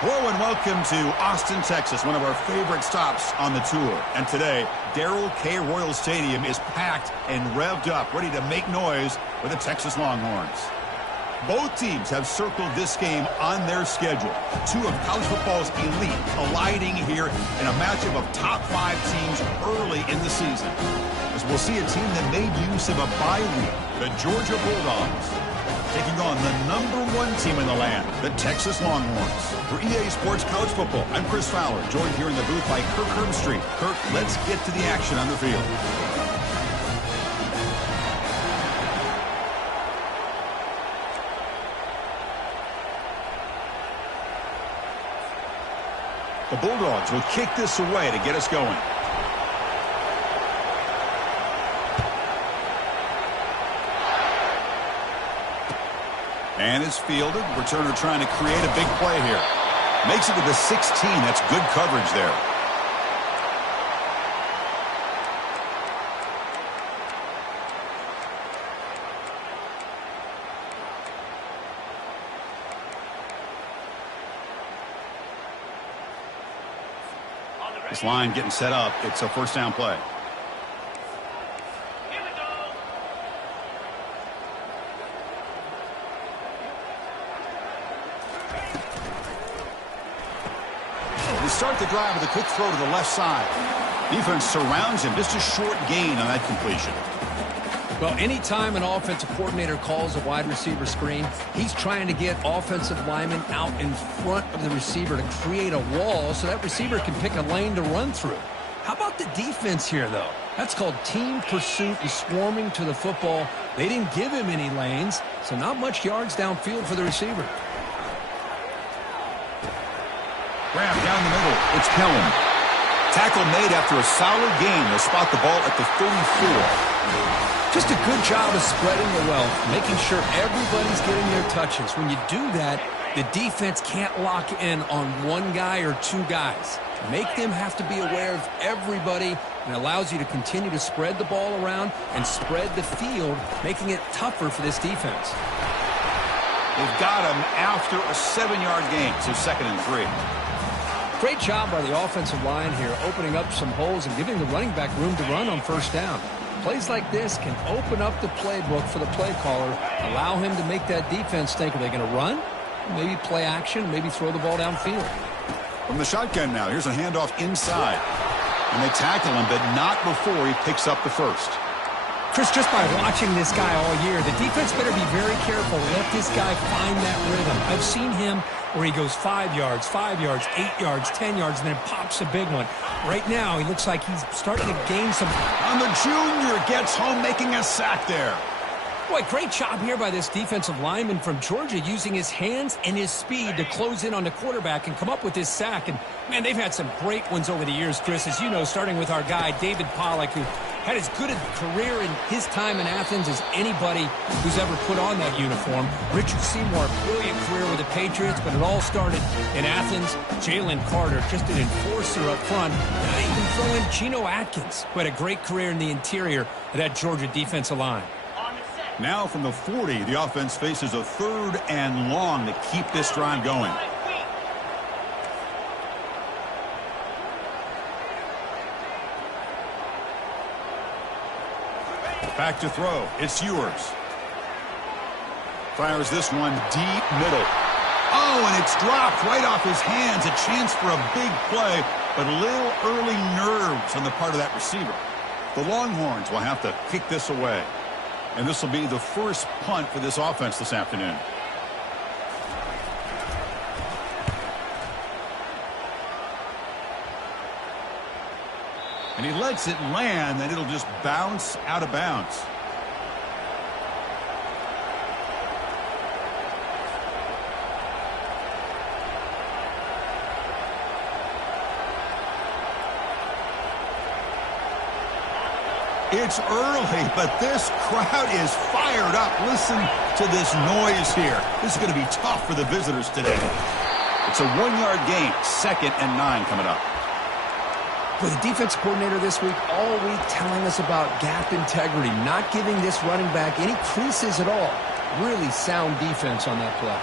Hello and welcome to Austin, Texas, one of our favorite stops on the tour. And today, Darrell K. Royal Stadium is packed and revved up, ready to make noise with the Texas Longhorns. Both teams have circled this game on their schedule. Two of college football's elite colliding here in a matchup of top 5 teams early in the season. As we'll see a team that made use of a bye week, the Georgia Bulldogs, taking on the #1 team in the land, the Texas Longhorns. For EA Sports College Football, I'm Chris Fowler, joined here in the booth by Kirk Herbstreit. Kirk, let's get to the action on the field. The Bulldogs will kick this away to get us going. And is fielded. Returner trying to create a big play here. Makes it to the 16. That's good coverage there. This line getting set up. It's a first down play. They start the drive with a quick throw to the left side. Defense surrounds him. Just a short gain on that completion. Well, anytime an offensive coordinator calls a wide receiver screen, he's trying to get offensive linemen out in front of the receiver to create a wall so that receiver can pick a lane to run through. How about the defense here, though? That's called team pursuit and swarming to the football. They didn't give him any lanes, so not much yards downfield for the receiver. Grab down the middle. It's Kellum. Tackle made after a solid gain. They'll spot the ball at the 34. Just a good job of spreading the wealth, making sure everybody's getting their touches. When you do that, the defense can't lock in on one guy or two guys. Make them have to be aware of everybody, and allows you to continue to spread the ball around and spread the field, making it tougher for this defense. They've got him after a 7-yard gain, so 2nd and 3. Great job by the offensive line here, opening up some holes and giving the running back room to run on first down. Plays like this can open up the playbook for the play caller, allow him to make that defense think, are they going to run? Maybe play action, maybe throw the ball downfield. From the shotgun now, here's a handoff inside. And they tackle him, but not before he picks up the first. Chris, just by watching this guy all year, the defense better be very careful. Let this guy find that rhythm. I've seen him where he goes 5 yards, 8 yards, 10 yards, and then pops a big one. Right now, he looks like he's starting to gain some. And the junior gets home, making a sack there. Boy, great job here by this defensive lineman from Georgia, using his hands and his speed to close in on the quarterback and come up with this sack. And, man, they've had some great ones over the years, Chris, as you know, starting with our guy, David Pollock, who had as good a career in his time in Athens as anybody who's ever put on that uniform. Richard Seymour, brilliant career with the Patriots, but it all started in Athens. Jalen Carter, just an enforcer up front. And I even throw in Geno Atkins, who had a great career in the interior of that Georgia defensive line. Now from the 40, the offense faces a 3rd and long to keep this drive going. Back to throw. It's Ewers. Fires this one deep middle. Oh, and it's dropped right off his hands. A chance for a big play, but a little early nerves on the part of that receiver. The Longhorns will have to kick this away. And this will be the first punt for this offense this afternoon. And he lets it land, and it'll just bounce out of bounds. It's early, but this crowd is fired up. Listen to this noise here. This is going to be tough for the visitors today. It's a 1-yard gain, 2nd and 9 coming up. For the defense coordinator this week, all week telling us about gap integrity, not giving this running back any creases at all. Really sound defense on that play.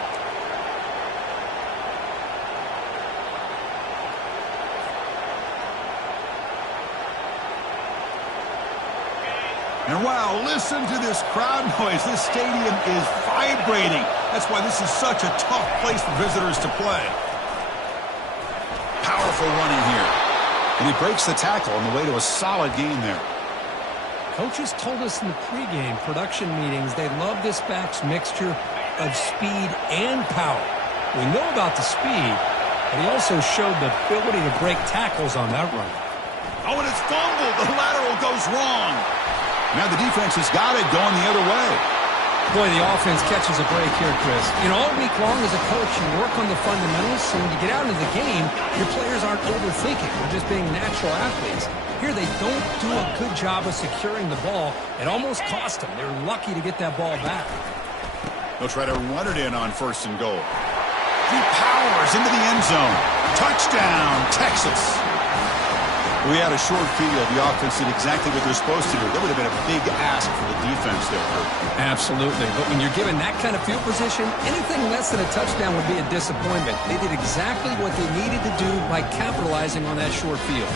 And wow, listen to this crowd noise. This stadium is vibrating. That's why this is such a tough place for visitors to play. Powerful running here. And he breaks the tackle on the way to a solid gain there. Coaches told us in the pregame production meetings they love this back's mixture of speed and power. We know about the speed, but he also showed the ability to break tackles on that run. Oh, and it's fumbled. The lateral goes wrong. Now the defense has got it going the other way. Boy, the offense catches a break here, Chris. You know, all week long as a coach, you work on the fundamentals, so when you get out into the game, your players aren't overthinking. They're just being natural athletes. Here they don't do a good job of securing the ball. It almost cost them. They're lucky to get that ball back. They'll try to run it in on 1st and goal. He powers into the end zone. Touchdown, Texas. We had a short field. The offense did exactly what they're supposed to do. That would have been a big ask for the defense there, Kurt. Absolutely. But when you're given that kind of field position, anything less than a touchdown would be a disappointment. They did exactly what they needed to do by capitalizing on that short field.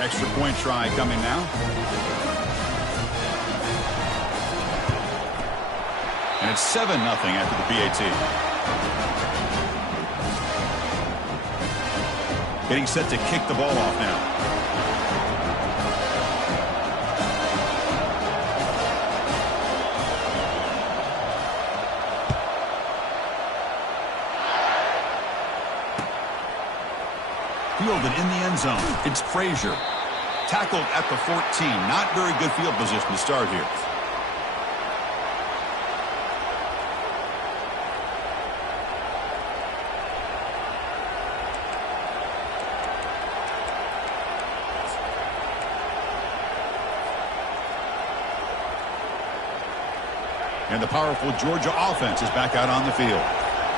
Extra point try coming now. And it's 7-0 after the PAT. Getting set to kick the ball off now. Fielded in the end zone. It's Frazier. Tackled at the 14. Not very good field position to start here. And the powerful Georgia offense is back out on the field.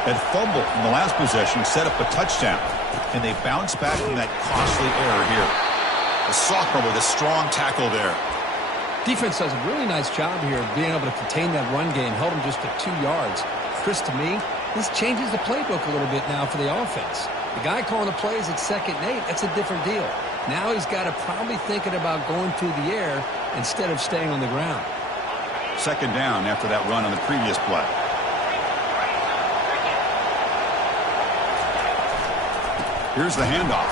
That fumble in the last possession set up a touchdown. And they bounce back from that costly error here. The sophomore with a strong tackle there. Defense does a really nice job here of being able to contain that run game. Held him just to 2 yards. Chris, to me, this changes the playbook a little bit now for the offense. The guy calling the plays at 2nd and 8, that's a different deal. Now he's got to probably thinking about going through the air instead of staying on the ground. 2nd down after that run on the previous play. Here's the handoff.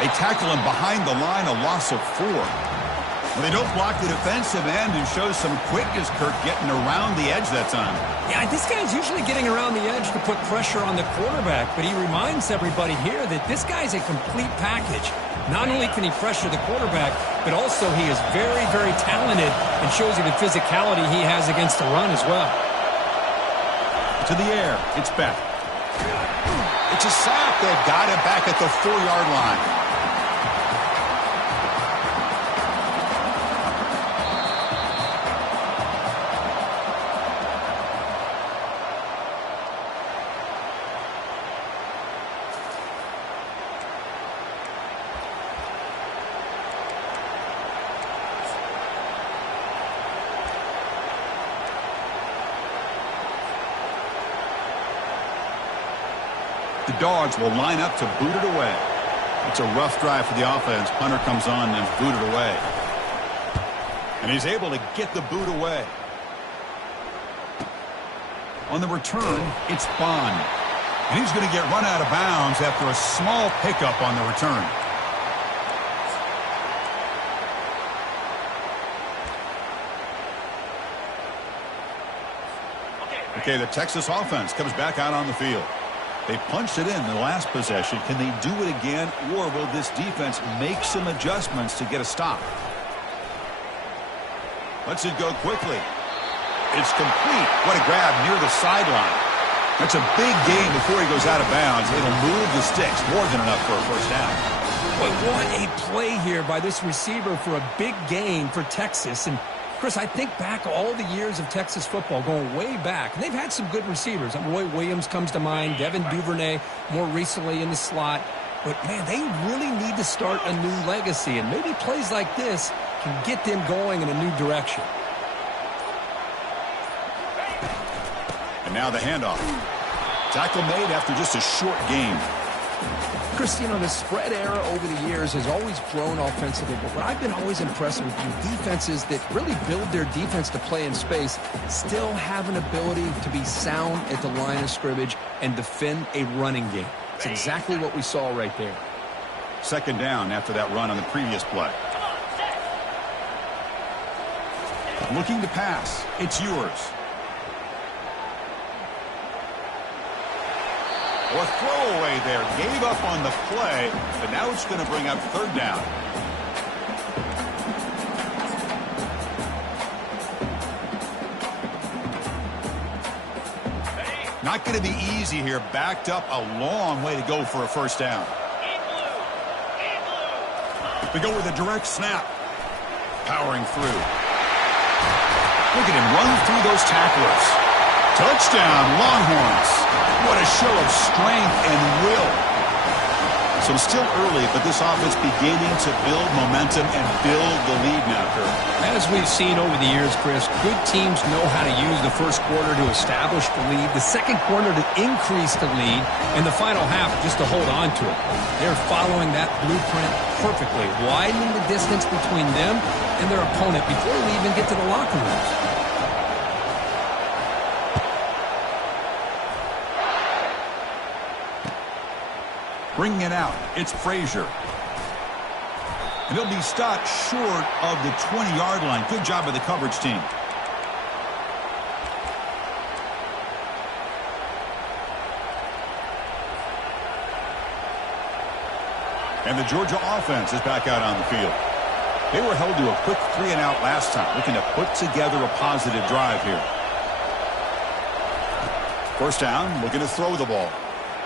They tackle him behind the line, a loss of 4. Well, they don't block the defensive end and show some quickness, Kirk, getting around the edge that time. Yeah, this guy's usually getting around the edge to put pressure on the quarterback, but he reminds everybody here that this guy's a complete package. Not only can he pressure the quarterback, but also he is very, very talented and shows you the physicality he has against the run as well. To the air, it's Beck. It's a sack. They've got him back at the 4-yard line. The Dogs will line up to boot it away. It's a rough drive for the offense. Punter comes on and boot it away. And he's able to get the boot away. On the return, it's Bond. And he's going to get run out of bounds after a small pickup on the return. Okay, the Texas offense comes back out on the field. They punched it in the last possession. Can they do it again, or will this defense make some adjustments to get a stop? Lets it go quickly. It's complete. What a grab near the sideline. That's a big gain before he goes out of bounds. It'll move the sticks. More than enough for a first down. Boy, what a play here by this receiver for a big gain for Texas. And Chris, I think back all the years of Texas football, going way back, and they've had some good receivers. Roy Williams comes to mind, Devin Duvernay more recently in the slot. But, man, they really need to start a new legacy, and maybe plays like this can get them going in a new direction. And now the handoff. Tackle made after just a short game. Chris, you know, the spread era over the years has always grown offensively, but what I've been always impressed with defenses that really build their defense to play in space still have an ability to be sound at the line of scrimmage and defend a running game. It's exactly what we saw right there. Second down after that run on the previous play. Looking to pass. It's yours. Or throwaway there. Gave up on the play, but now it's going to bring up third down. Not going to be easy here. Backed up a long way to go for a first down. We go with a direct snap. Powering through. Look at him run through those tacklers. Touchdown, Longhorns. What a show of strength and will. So still early, but this offense beginning to build momentum and build the lead now, Kurt. As we've seen over the years, Chris, good teams know how to use the first quarter to establish the lead, the second quarter to increase the lead, and the final half just to hold on to it. They're following that blueprint perfectly, widening the distance between them and their opponent before they even get to the locker rooms. Bringing it out, it's Frazier. And he'll be stopped short of the 20-yard line. Good job by the coverage team. And the Georgia offense is back out on the field. They were held to a quick 3-and-out last time, looking to put together a positive drive here. First down, looking to throw the ball.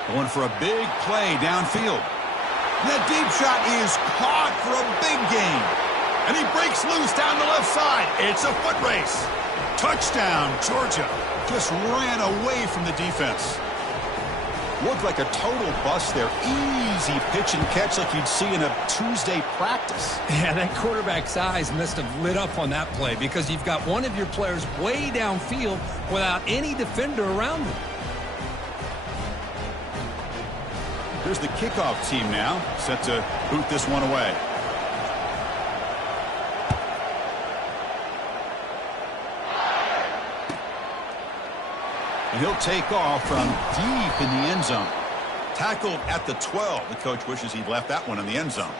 Going for a big play downfield. And that deep shot is caught for a big gain. And he breaks loose down the left side. It's a foot race. Touchdown, Georgia. Just ran away from the defense. Looked like a total bust there. Easy pitch and catch like you'd see in a Tuesday practice. Yeah, that quarterback's eyes must have lit up on that play because you've got one of your players way downfield without any defender around him. Here's the kickoff team now, set to boot this one away. And he'll take off from deep in the end zone. Tackled at the 12. The coach wishes he'd left that one in the end zone.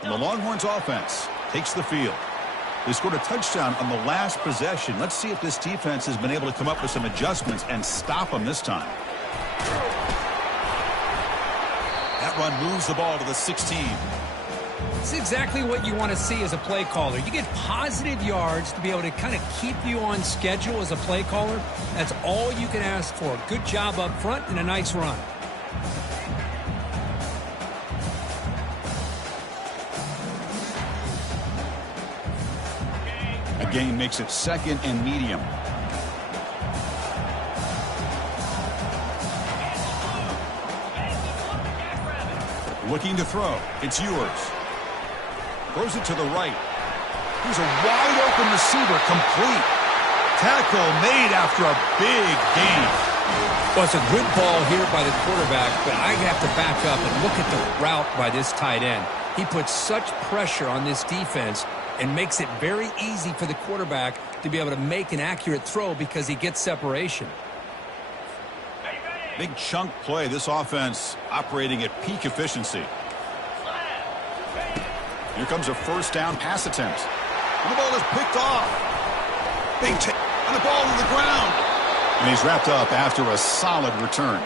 And the Longhorns offense takes the field. They scored a touchdown on the last possession. Let's see if this defense has been able to come up with some adjustments and stop them this time. That run moves the ball to the 16. It's exactly what you want to see as a play caller. You get positive yards to be able to kind of keep you on schedule as a play caller. That's all you can ask for. Good job up front and a nice run. Gain makes it second and medium. Looking to throw. It's yours. Throws it to the right. Here's a wide open receiver, complete. Tackle made after a big gain. Well, it's a good ball here by the quarterback, but I have to back up and look at the route by this tight end. He puts such pressure on this defense and makes it very easy for the quarterback to be able to make an accurate throw because he gets separation. Big chunk play. This offense operating at peak efficiency. Here comes a first down pass attempt. And the ball is picked off. Big and the ball to the ground. And he's wrapped up after a solid return.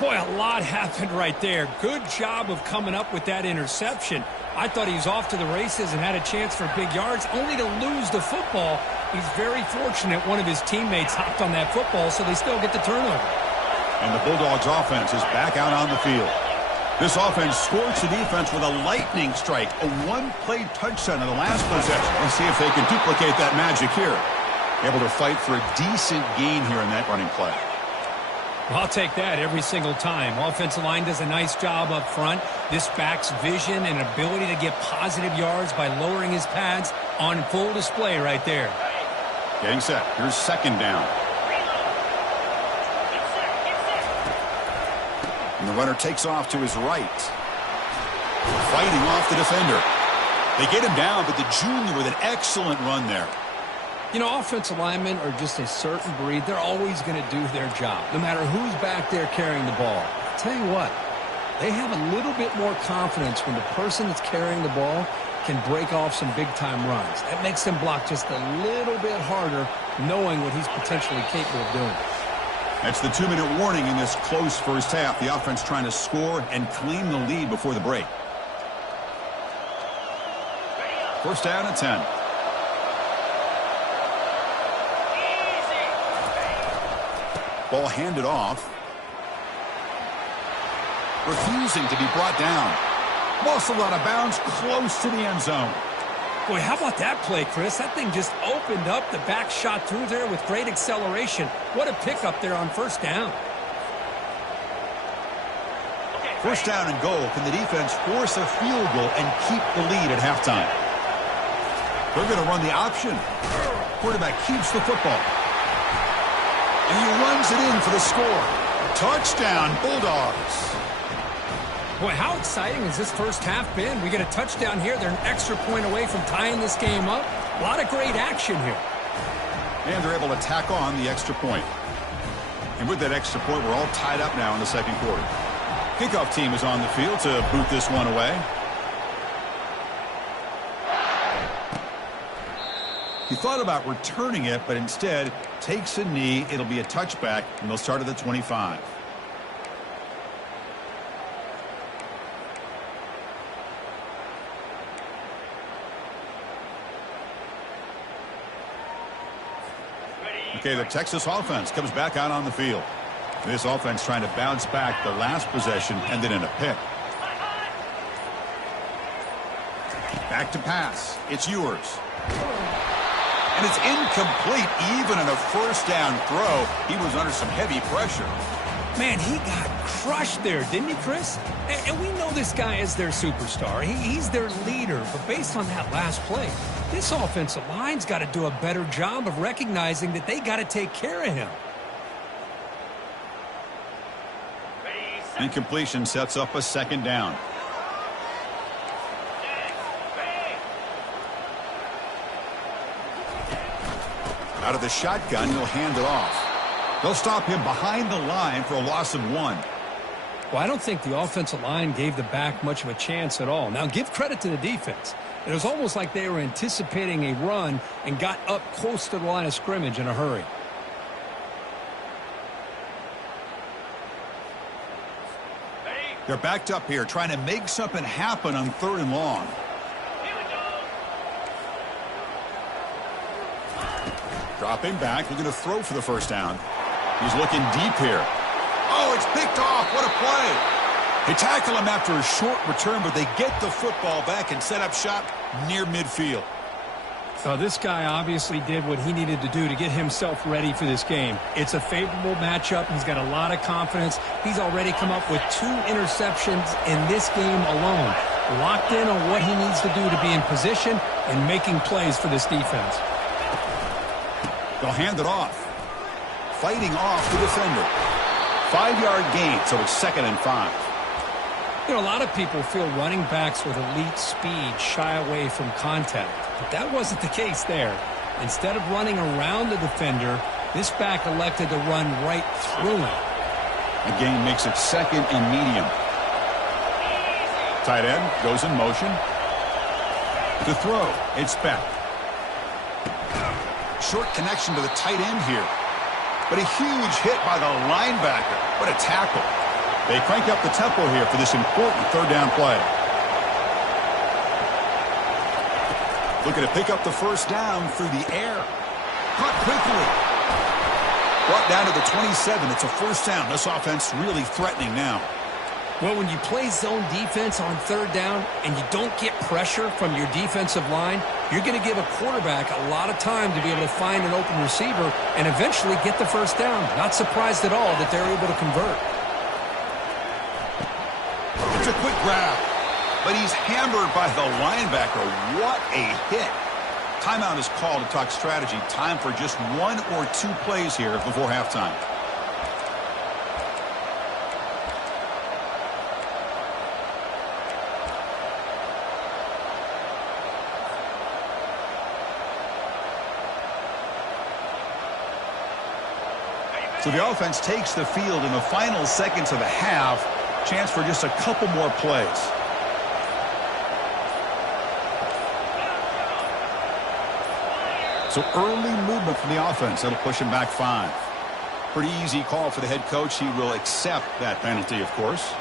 Boy, a lot happened right there. Good job of coming up with that interception. I thought he was off to the races and had a chance for big yards, only to lose the football. He's very fortunate one of his teammates hopped on that football, so they still get the turnover. And the Bulldogs offense is back out on the field. This offense scorched the defense with a lightning strike, a one-play touchdown in the last possession. Let's see if they can duplicate that magic here. Able to fight for a decent gain here in that running play. I'll take that every single time. Offensive line does a nice job up front. This back's vision and ability to get positive yards by lowering his pads on full display right there. Getting set. Here's second down. And the runner takes off to his right. Fighting off the defender. They get him down, but the junior with an excellent run there. You know, offensive linemen are just a certain breed. They're always going to do their job, no matter who's back there carrying the ball. I'll tell you what, they have a little bit more confidence when the person that's carrying the ball can break off some big-time runs. That makes them block just a little bit harder, knowing what he's potentially capable of doing. That's the 2-minute warning in this close first half. The offense trying to score and claim the lead before the break. First down and 10. Ball handed off. Refusing to be brought down. Muscled out of bounds close to the end zone. Boy, how about that play, Chris? That thing just opened up. The back shot through there with great acceleration. What a pickup there on first down. First down and goal. Can the defense force a field goal and keep the lead at halftime? They're going to run the option. Quarterback keeps the football. And he runs it in for the score. Touchdown, Bulldogs. Boy, how exciting has this first half been? We get a touchdown here. They're an extra point away from tying this game up. A lot of great action here. And they're able to tack on the extra point. And with that extra point, we're all tied up now in the second quarter. Kickoff team is on the field to boot this one away. He thought about returning it, but instead takes a knee. It'll be a touchback, and they'll start at the 25. Okay, the Texas offense comes back out on the field. This offense trying to bounce back. The last possession ended in a pick. Back to pass. It's yours. And it's incomplete. Even in a first down throw, he was under some heavy pressure. Man, he got crushed there, didn't he, Chris? And we know this guy is their superstar. He's their leader. But based on that last play, this offensive line's got to do a better job of recognizing that they got to take care of him. Incompletion sets up a second down. Out of the shotgun, he'll hand it off. They'll stop him behind the line for a loss of 1. Well, I don't think the offensive line gave the back much of a chance at all. Now, give credit to the defense. It was almost like they were anticipating a run and got up close to the line of scrimmage in a hurry. They're backed up here, trying to make something happen on 3rd and long. Dropping back, looking to throw for the first down. He's looking deep here. Oh, it's picked off. What a play. They tackle him after a short return, but they get the football back and set up shop near midfield. So this guy obviously did what he needed to do to get himself ready for this game. It's a favorable matchup. He's got a lot of confidence. He's already come up with 2 interceptions in this game alone. Locked in on what he needs to do to be in position and making plays for this defense. They'll hand it off. Fighting off the defender. 5-yard gain, so it's 2nd and 5. You know, a lot of people feel running backs with elite speed shy away from contact. But that wasn't the case there. Instead of running around the defender, this back elected to run right through him. The gain makes it 2nd and medium. Tight end goes in motion. To throw, it's Beck. Short connection to the tight end here. But a huge hit by the linebacker. What a tackle. They crank up the tempo here for this important 3rd down play. Looking to pick up the first down through the air. Caught quickly. Brought down to the 27. It's a first down. This offense really threatening now. Well, when you play zone defense on third down and you don't get pressure from your defensive line, you're going to give a quarterback a lot of time to be able to find an open receiver and eventually get the first down. Not surprised at all that they're able to convert. It's a quick grab, but he's hammered by the linebacker. What a hit. Timeout is called to talk strategy. Time for just 1 or 2 plays here before halftime. So the offense takes the field in the final seconds of the half. Chance for just a couple more plays. So early movement from the offense. That'll push him back 5. Pretty easy call for the head coach. He will accept that penalty, of course.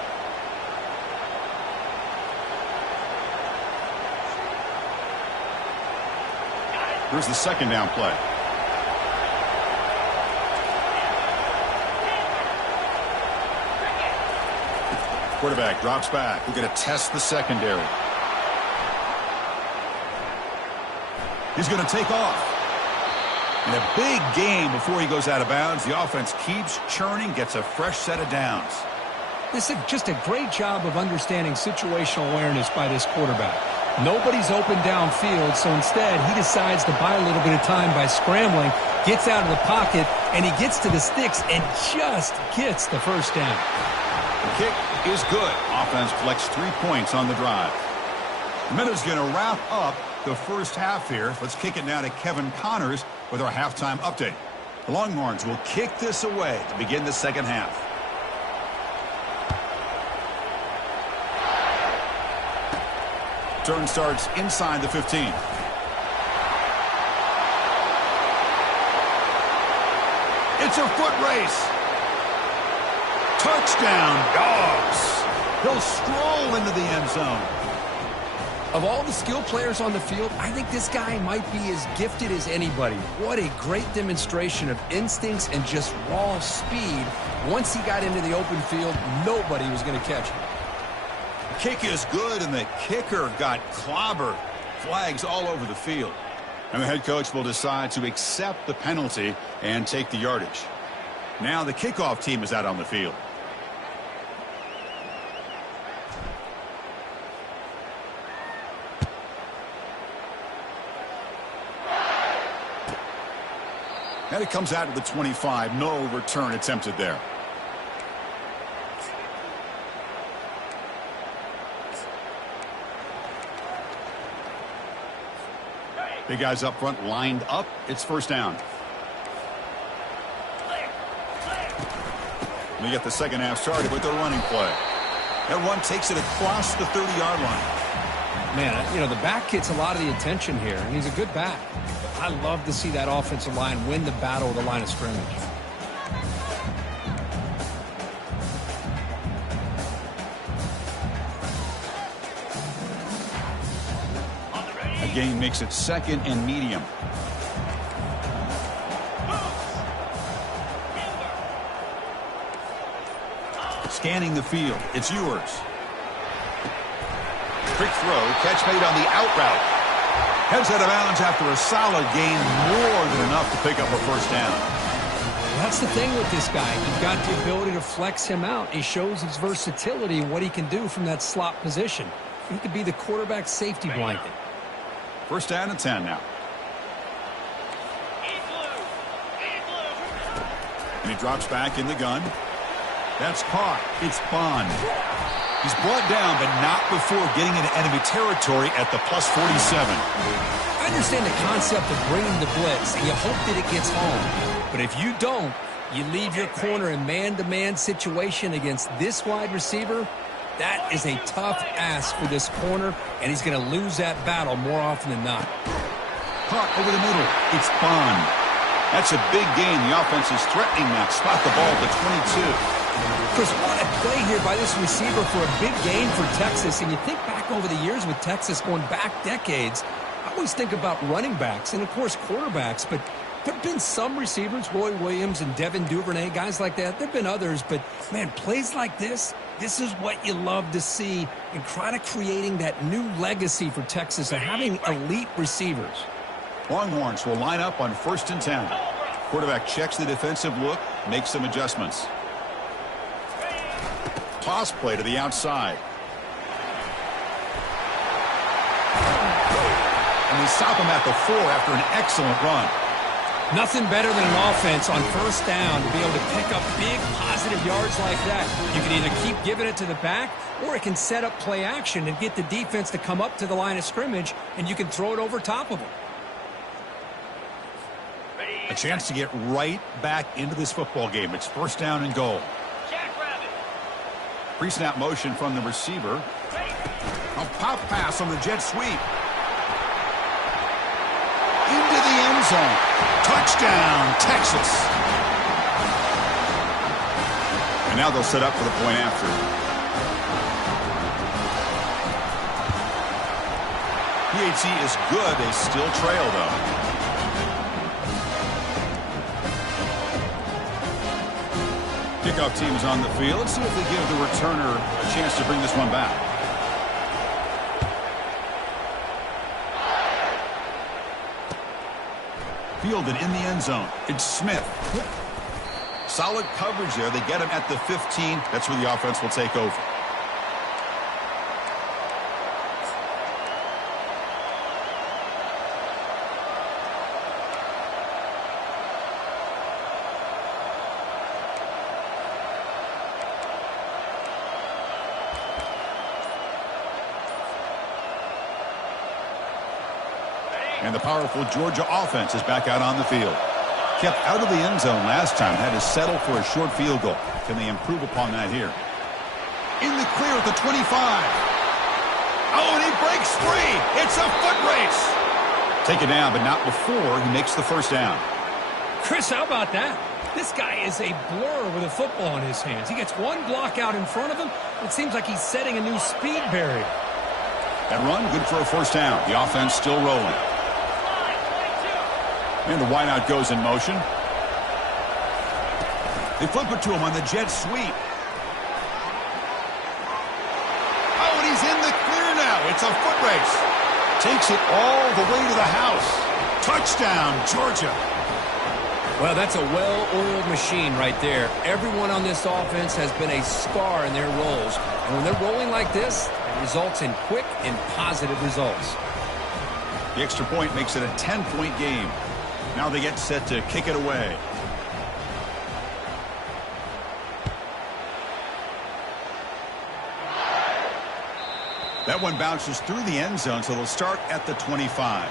Here's the second down play. Quarterback drops back. We're going to test the secondary. He's going to take off. And a big gain before he goes out of bounds. The offense keeps churning, gets a fresh set of downs. This is just a great job of understanding situational awareness by this quarterback. Nobody's open downfield, so instead he decides to buy a little bit of time by scrambling, gets out of the pocket, and he gets to the sticks and just gets the first down. The kick is good. Offense collects 3 points on the drive. The minute's going to wrap up the first half here. Let's kick it now to Kevin Connors with our halftime update. The Longhorns will kick this away to begin the second half. Turn starts inside the 15. It's a foot race. Touchdown, Dogs. He'll stroll into the end zone. Of all the skill players on the field, I think this guy might be as gifted as anybody. What a great demonstration of instincts and just raw speed. Once he got into the open field, nobody was going to catch him. The kick is good, and the kicker got clobbered. Flags all over the field. And the head coach will decide to accept the penalty and take the yardage. Now the kickoff team is out on the field. And it comes out to the 25. No return attempted there. Big guys up front lined up. It's first down. We get the second half started with the running play. That run takes it across the 30-yard line. Man, you know, the back gets a lot of the attention here, and he's a good back. I love to see that offensive line win the battle of the line of scrimmage. A gain makes it second and medium. Scanning the field. It's yours. Quick throw. Catch made on the out route. Heads out of bounds after a solid gain. More than enough to pick up a first down. That's the thing with this guy. You've got the ability to flex him out. He shows his versatility and what he can do from that slot position. He could be the quarterback safety blanket. First down and 10 now. And he drops back in the gun. That's caught. It's Bond. He's brought down, but not before getting into enemy territory at the plus 47. I understand the concept of bringing the blitz, and you hope that it gets home. But if you don't, you leave your corner in man-to-man situation against this wide receiver. That is a tough ask for this corner, and he's going to lose that battle more often than not. Caught over the middle. It's Bond. That's a big gain. The offense is threatening that. Spot the ball at the 22. Chris, what a play here by this receiver for a big gain for Texas. And you think back over the years with Texas going back decades, I always think about running backs and, of course, quarterbacks. But There have been some receivers, Roy Williams and Devin Duvernay, guys like that. There have been others, but, man, plays like this is what you love to see and kind of creating that new legacy for Texas of having elite receivers. Longhorns will line up on 1st and 10. Quarterback checks the defensive look, makes some adjustments. Toss play to the outside. And they stop him at the 4 after an excellent run. Nothing better than an offense on 1st down to be able to pick up big positive yards like that. You can either keep giving it to the back, or it can set up play action and get the defense to come up to the line of scrimmage, and you can throw it over top of them. A chance to get right back into this football game. It's 1st down and goal. Pre-snap motion from the receiver. A pop pass on the jet sweep. Into the end zone. Touchdown, Texas. And now they'll set up for the point after. PAT is good. They still trail, though. Kickoff team is on the field. Let's see if they give the returner a chance to bring this one back. Fielded in the end zone. It's Smith. Solid coverage there. They get him at the 15. That's where the offense will take over. And the powerful Georgia offense is back out on the field. Kept out of the end zone last time. Had to settle for a short field goal. Can they improve upon that here? In the clear at the 25. Oh, and he breaks free. It's a foot race. Take it down, but not before he makes the 1st down. Chris, how about that? This guy is a blur with a football in his hands. He gets one block out in front of him. It seems like he's setting a new speed barrier. That run, good for a 1st down. The offense still rolling. And the wideout goes in motion. They flip it to him on the jet sweep. Oh, and he's in the clear now. It's a foot race. Takes it all the way to the house. Touchdown, Georgia. Well, that's a well-oiled machine right there. Everyone on this offense has been a star in their roles. And when they're rolling like this, it results in quick and positive results. The extra point makes it a 10-point game. Now they get set to kick it away. That one bounces through the end zone, so they'll start at the 25.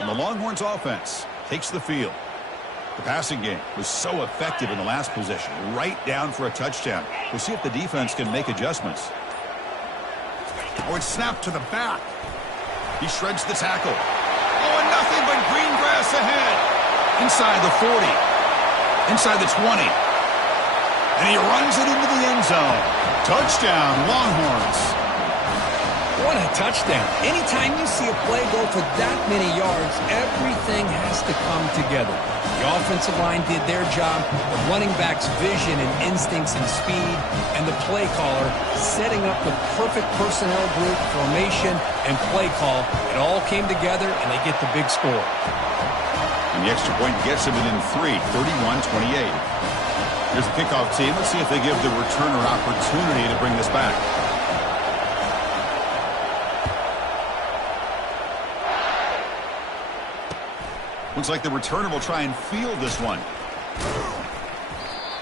And the Longhorns offense takes the field. The passing game was so effective in the last possession, right down for a touchdown. We'll see if the defense can make adjustments. Oh, it's snapped to the back. He shreds the tackle. Oh, and nothing but green grass ahead. Inside the 40. Inside the 20. And he runs it into the end zone. Touchdown, Longhorns. What a touchdown. Anytime you see a play go for that many yards, everything has to come together. The offensive line did their job, the running back's vision and instincts and speed, and the play caller setting up the perfect personnel group, formation, and play call. It all came together, and they get the big score. And the extra point gets them within 3, 31-28. Here's the kickoff team. Let's see if they give the returner opportunity to bring this back. Looks like the returner will try and field this one.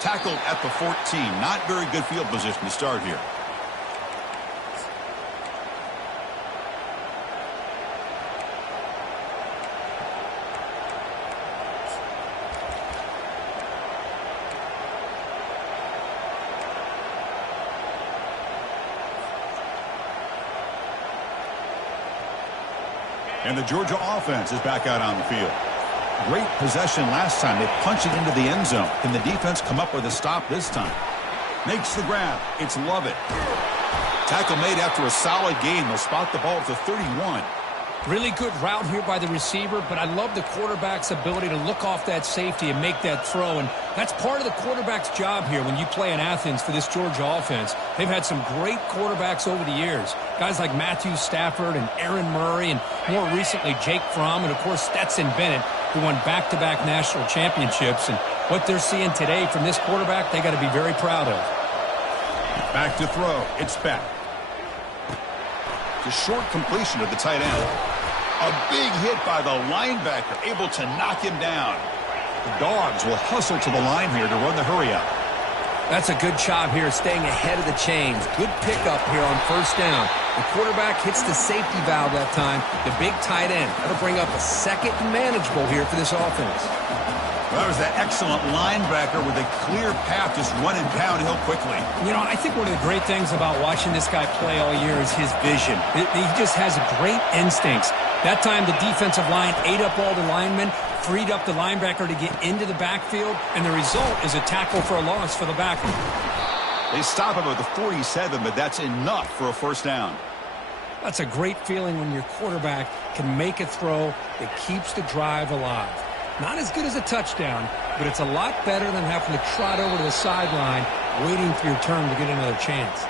Tackled at the 14. Not very good field position to start here. And the Georgia offense is back out on the field. Great possession last time. They punch it into the end zone. Can the defense come up with a stop this time? Makes the grab. It's Lovett. Tackle made after a solid gain. They'll spot the ball to 31. Really good route here by the receiver, but I love the quarterback's ability to look off that safety and make that throw. And that's part of the quarterback's job here when you play in Athens for this Georgia offense. They've had some great quarterbacks over the years. Guys like Matthew Stafford and Aaron Murray and more recently Jake Fromm and, of course, Stetson Bennett, who won back-to-back national championships. And what they're seeing today from this quarterback, they got to be very proud of. Back to throw. It's back. The short completion of the tight end. A big hit by the linebacker, able to knock him down. The Dogs will hustle to the line here to run the hurry-up. That's a good job here, staying ahead of the chains. Good pickup here on first down. The quarterback hits the safety valve that time. The big tight end. That'll bring up a second and manageable here for this offense. Well, that was that excellent linebacker with a clear path, just running downhill quickly. You know, I think one of the great things about watching this guy play all year is his vision. He just has great instincts. That time, the defensive line ate up all the linemen, freed up the linebacker to get into the backfield, and the result is a tackle for a loss for the backer. They stop him at the 47, but that's enough for a first down. That's a great feeling when your quarterback can make a throw that keeps the drive alive. Not as good as a touchdown, but it's a lot better than having to trot over to the sideline waiting for your turn to get another chance.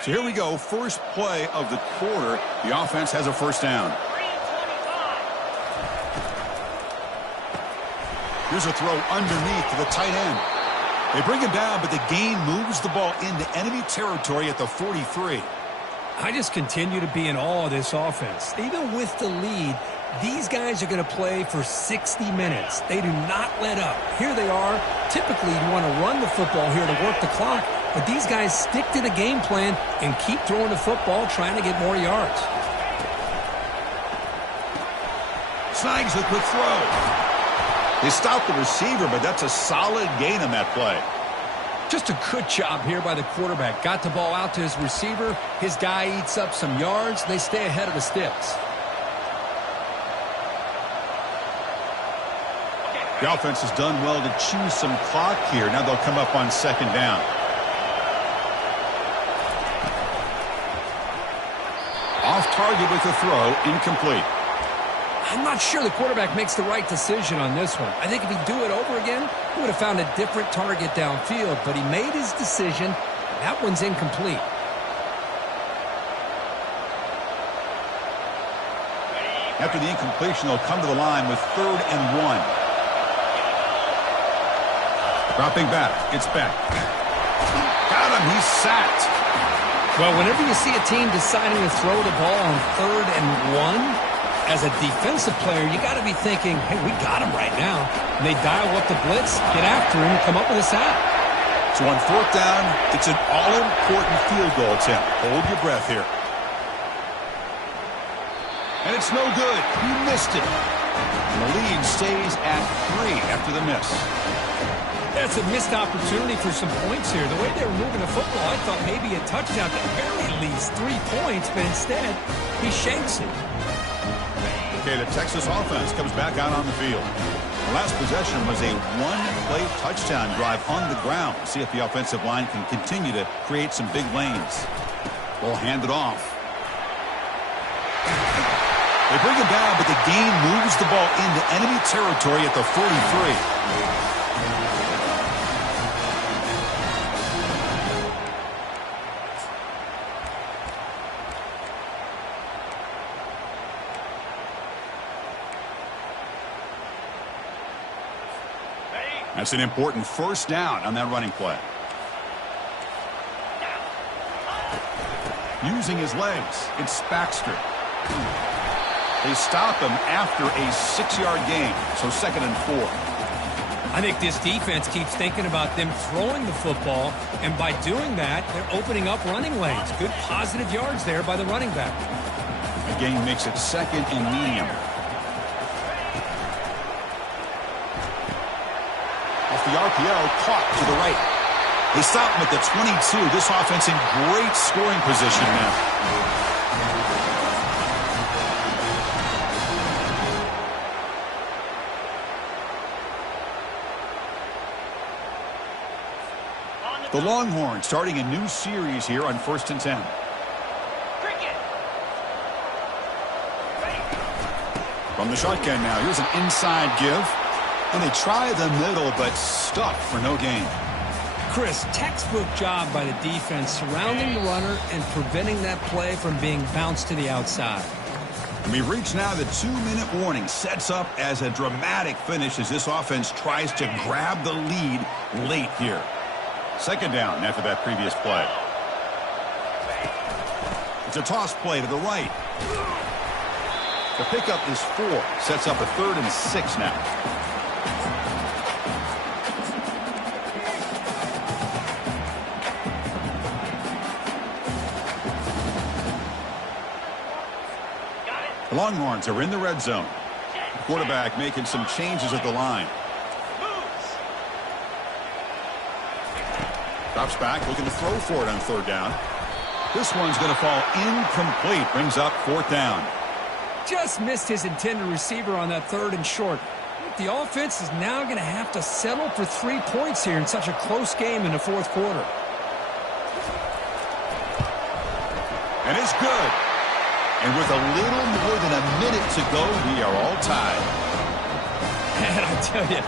So here we go, first play of the quarter. The offense has a first down. Here's a throw underneath to the tight end. They bring him down, but the gain moves the ball into enemy territory at the 43. I just continue to be in awe of this offense. Even with the lead, these guys are going to play for 60 minutes. They do not let up. Here they are. Typically, you want to run the football here to work the clock, but these guys stick to the game plan and keep throwing the football, trying to get more yards. Snags a quick throw. They stop the receiver, but that's a solid gain on that play. Just a good job here by the quarterback. Got the ball out to his receiver. His guy eats up some yards. They stay ahead of the sticks. The offense has done well to chew some clock here. Now they'll come up on second down. Off target with the throw, incomplete. I'm not sure the quarterback makes the right decision on this one. I think if he'd do it over again, he would have found a different target downfield, but he made his decision. That one's incomplete. After the incompletion, they'll come to the line with 3rd and 1. Dropping back, it's back. Got him, he's sacked. Well, whenever you see a team deciding to throw the ball on 3rd and 1, as a defensive player, you got to be thinking, hey, we got him right now. And they dial up the blitz, get after him, come up with a sack. So on fourth down, it's an all-important field goal attempt. Hold your breath here. And it's no good. He missed it. And the lead stays at 3 after the miss. That's a missed opportunity for some points here. The way they were moving the football, I thought maybe a touchdown, at the very least 3 points, but instead, he shanks it. Okay, the Texas offense comes back out on the field. The last possession was a one-play touchdown drive on the ground. See if the offensive line can continue to create some big lanes. They'll hand it off. They bring it down, but the game moves the ball into enemy territory at the 43. That's an important first down on that running play. Using his legs, it's Baxter. They stop him after a 6-yard gain, so 2nd and 4. I think this defense keeps thinking about them throwing the football, and by doing that, they're opening up running lanes. Good positive yards there by the running back. The gain makes it 2nd and medium. Off the RPO, caught to the right. They stop him at the 22. This offense in great scoring position now. The Longhorns starting a new series here on 1st and 10. From the shotgun now, here's an inside give. And they try the middle, but stuck for no gain. Chris, textbook job by the defense surrounding the runner and preventing that play from being bounced to the outside. And we've reached now the 2-minute warning. Sets up as a dramatic finish as this offense tries to grab the lead late here. 2nd down after that previous play. It's a toss play to the right. The pickup is 4. Sets up a 3rd and 6 now. The Longhorns are in the red zone. The quarterback making some changes at the line. Drops back, looking to throw for it on 3rd down. This one's going to fall incomplete. Brings up 4th down. Just missed his intended receiver on that 3rd and short. The offense is now going to have to settle for 3 points here in such a close game in the 4th quarter. And it's good. And with a little more than a minute to go, we are all tied. And I tell you,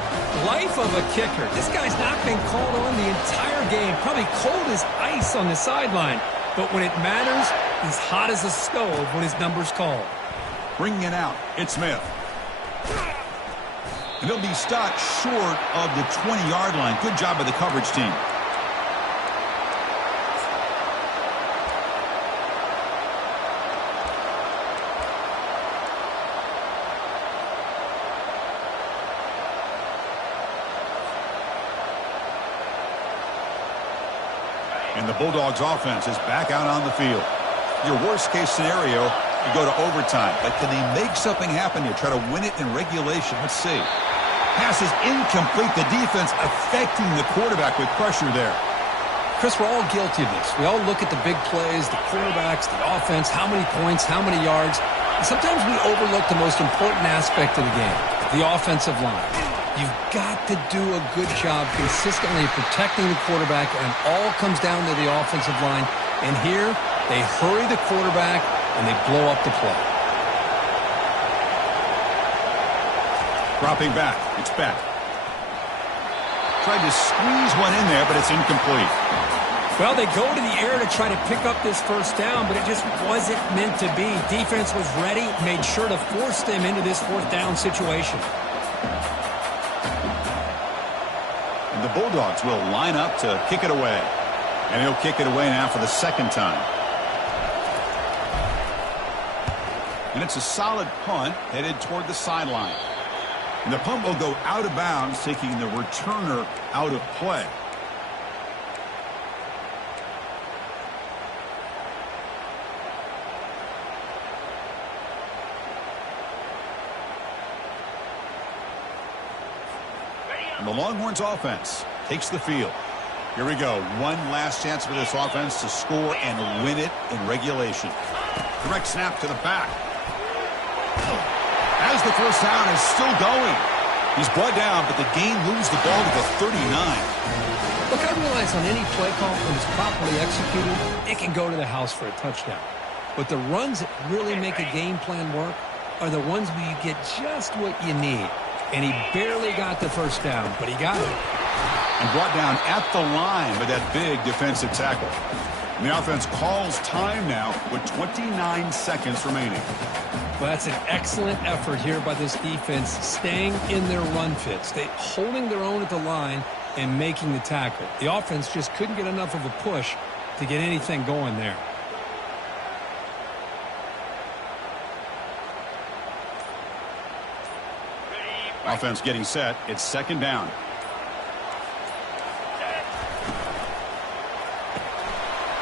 life of a kicker. This guy's not been called on the entire game. Probably cold as ice on the sideline. But when it matters, he's hot as a stove when his number's called. Bringing it out, it's Smith. And he'll be stopped short of the 20-yard line. Good job by the coverage team. And the Bulldogs offense is back out on the field. Your worst-case scenario, you go to overtime. But can they make something happen here? Try to win it in regulation. Let's see. Pass is incomplete. The defense affecting the quarterback with pressure there. Chris, we're all guilty of this. We all look at the big plays, the quarterbacks, the offense, how many points, how many yards. And sometimes we overlook the most important aspect of the game, the offensive line. You've got to do a good job consistently protecting the quarterback, and it all comes down to the offensive line. And here, they hurry the quarterback, and they blow up the play. Dropping back, it's Beck. Tried to squeeze one in there, but it's incomplete. Well, they go to the air to try to pick up this first down, but it just wasn't meant to be. Defense was ready, made sure to force them into this 4th down situation. And the Bulldogs will line up to kick it away. And he'll kick it away now for the 2nd time. And it's a solid punt headed toward the sideline. And the punt will go out of bounds, taking the returner out of play. And the Longhorns offense takes the field. Here we go. One last chance for this offense to score and win it in regulation. Direct snap to the back. As the first down is still going. He's brought down, but the game moves the ball to the 39. Look, I realize on any play call, when it's properly executed, it can go to the house for a touchdown. But the runs that really make a game plan work are the ones where you get just what you need. And he barely got the first down, but he got it. And brought down at the line with that big defensive tackle. And the offense calls time now with 29 seconds remaining. Well, that's an excellent effort here by this defense, staying in their run fits. They holding their own at the line and making the tackle. The offense just couldn't get enough of a push to get anything going there. Offense getting set. It's second down.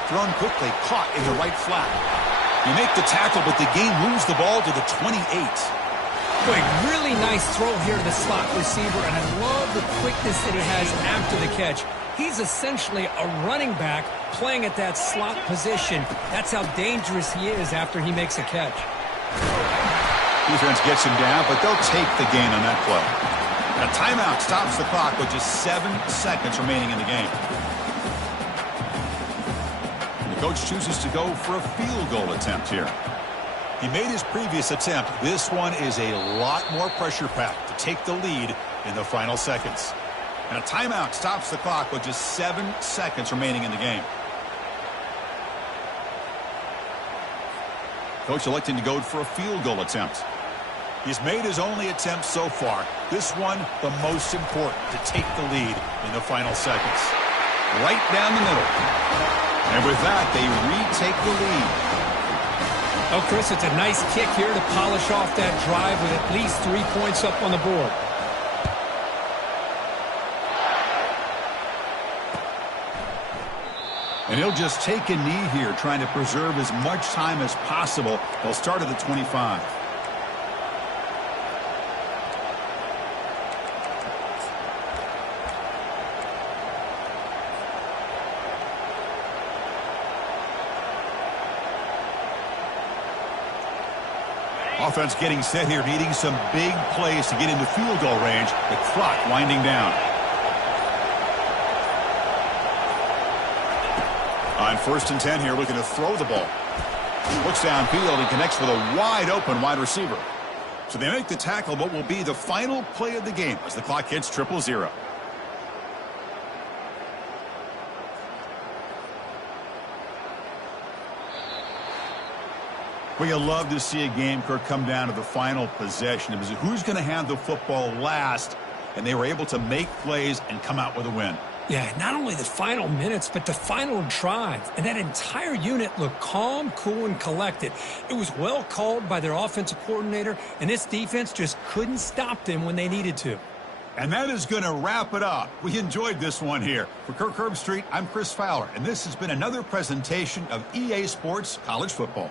Thrown quickly, caught in the right flat. You make the tackle, but the game moves the ball to the 28. Boy, really nice throw here to the slot receiver, and I love the quickness that he has after the catch. He's essentially a running back playing at that slot position. That's how dangerous he is after he makes a catch. Defense gets him down, but they'll take the gain on that play. And a timeout stops the clock with just 7 seconds remaining in the game. The coach chooses to go for a field goal attempt here. He made his previous attempt. This one is a lot more pressure-packed to take the lead in the final seconds. And a timeout stops the clock with just 7 seconds remaining in the game. Coach electing to go for a field goal attempt. He's made his only attempt so far. This one, the most important, to take the lead in the final seconds. Right down the middle. And with that, they retake the lead. Oh, Chris, it's a nice kick here to polish off that drive with at least 3 points up on the board. And he'll just take a knee here, trying to preserve as much time as possible. They'll start at the 25. Offense getting set here, needing some big plays to get into field goal range. The clock winding down. On 1st and 10 here, looking to throw the ball. Looks downfield and connects with a wide-open wide receiver. So they make the tackle, what will be the final play of the game as the clock hits 0-0. Well, you love to see a game, Kirk, come down to the final possession. It was who's going to have the football last, and they were able to make plays and come out with a win. Yeah, not only the final minutes, but the final drive. And that entire unit looked calm, cool, and collected. It was well called by their offensive coordinator, and this defense just couldn't stop them when they needed to. And that is going to wrap it up. We enjoyed this one here. For Kirk Herbstreit, I'm Chris Fowler, and this has been another presentation of EA Sports College Football.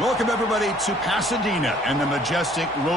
Welcome, everybody, to Pasadena and the majestic Rose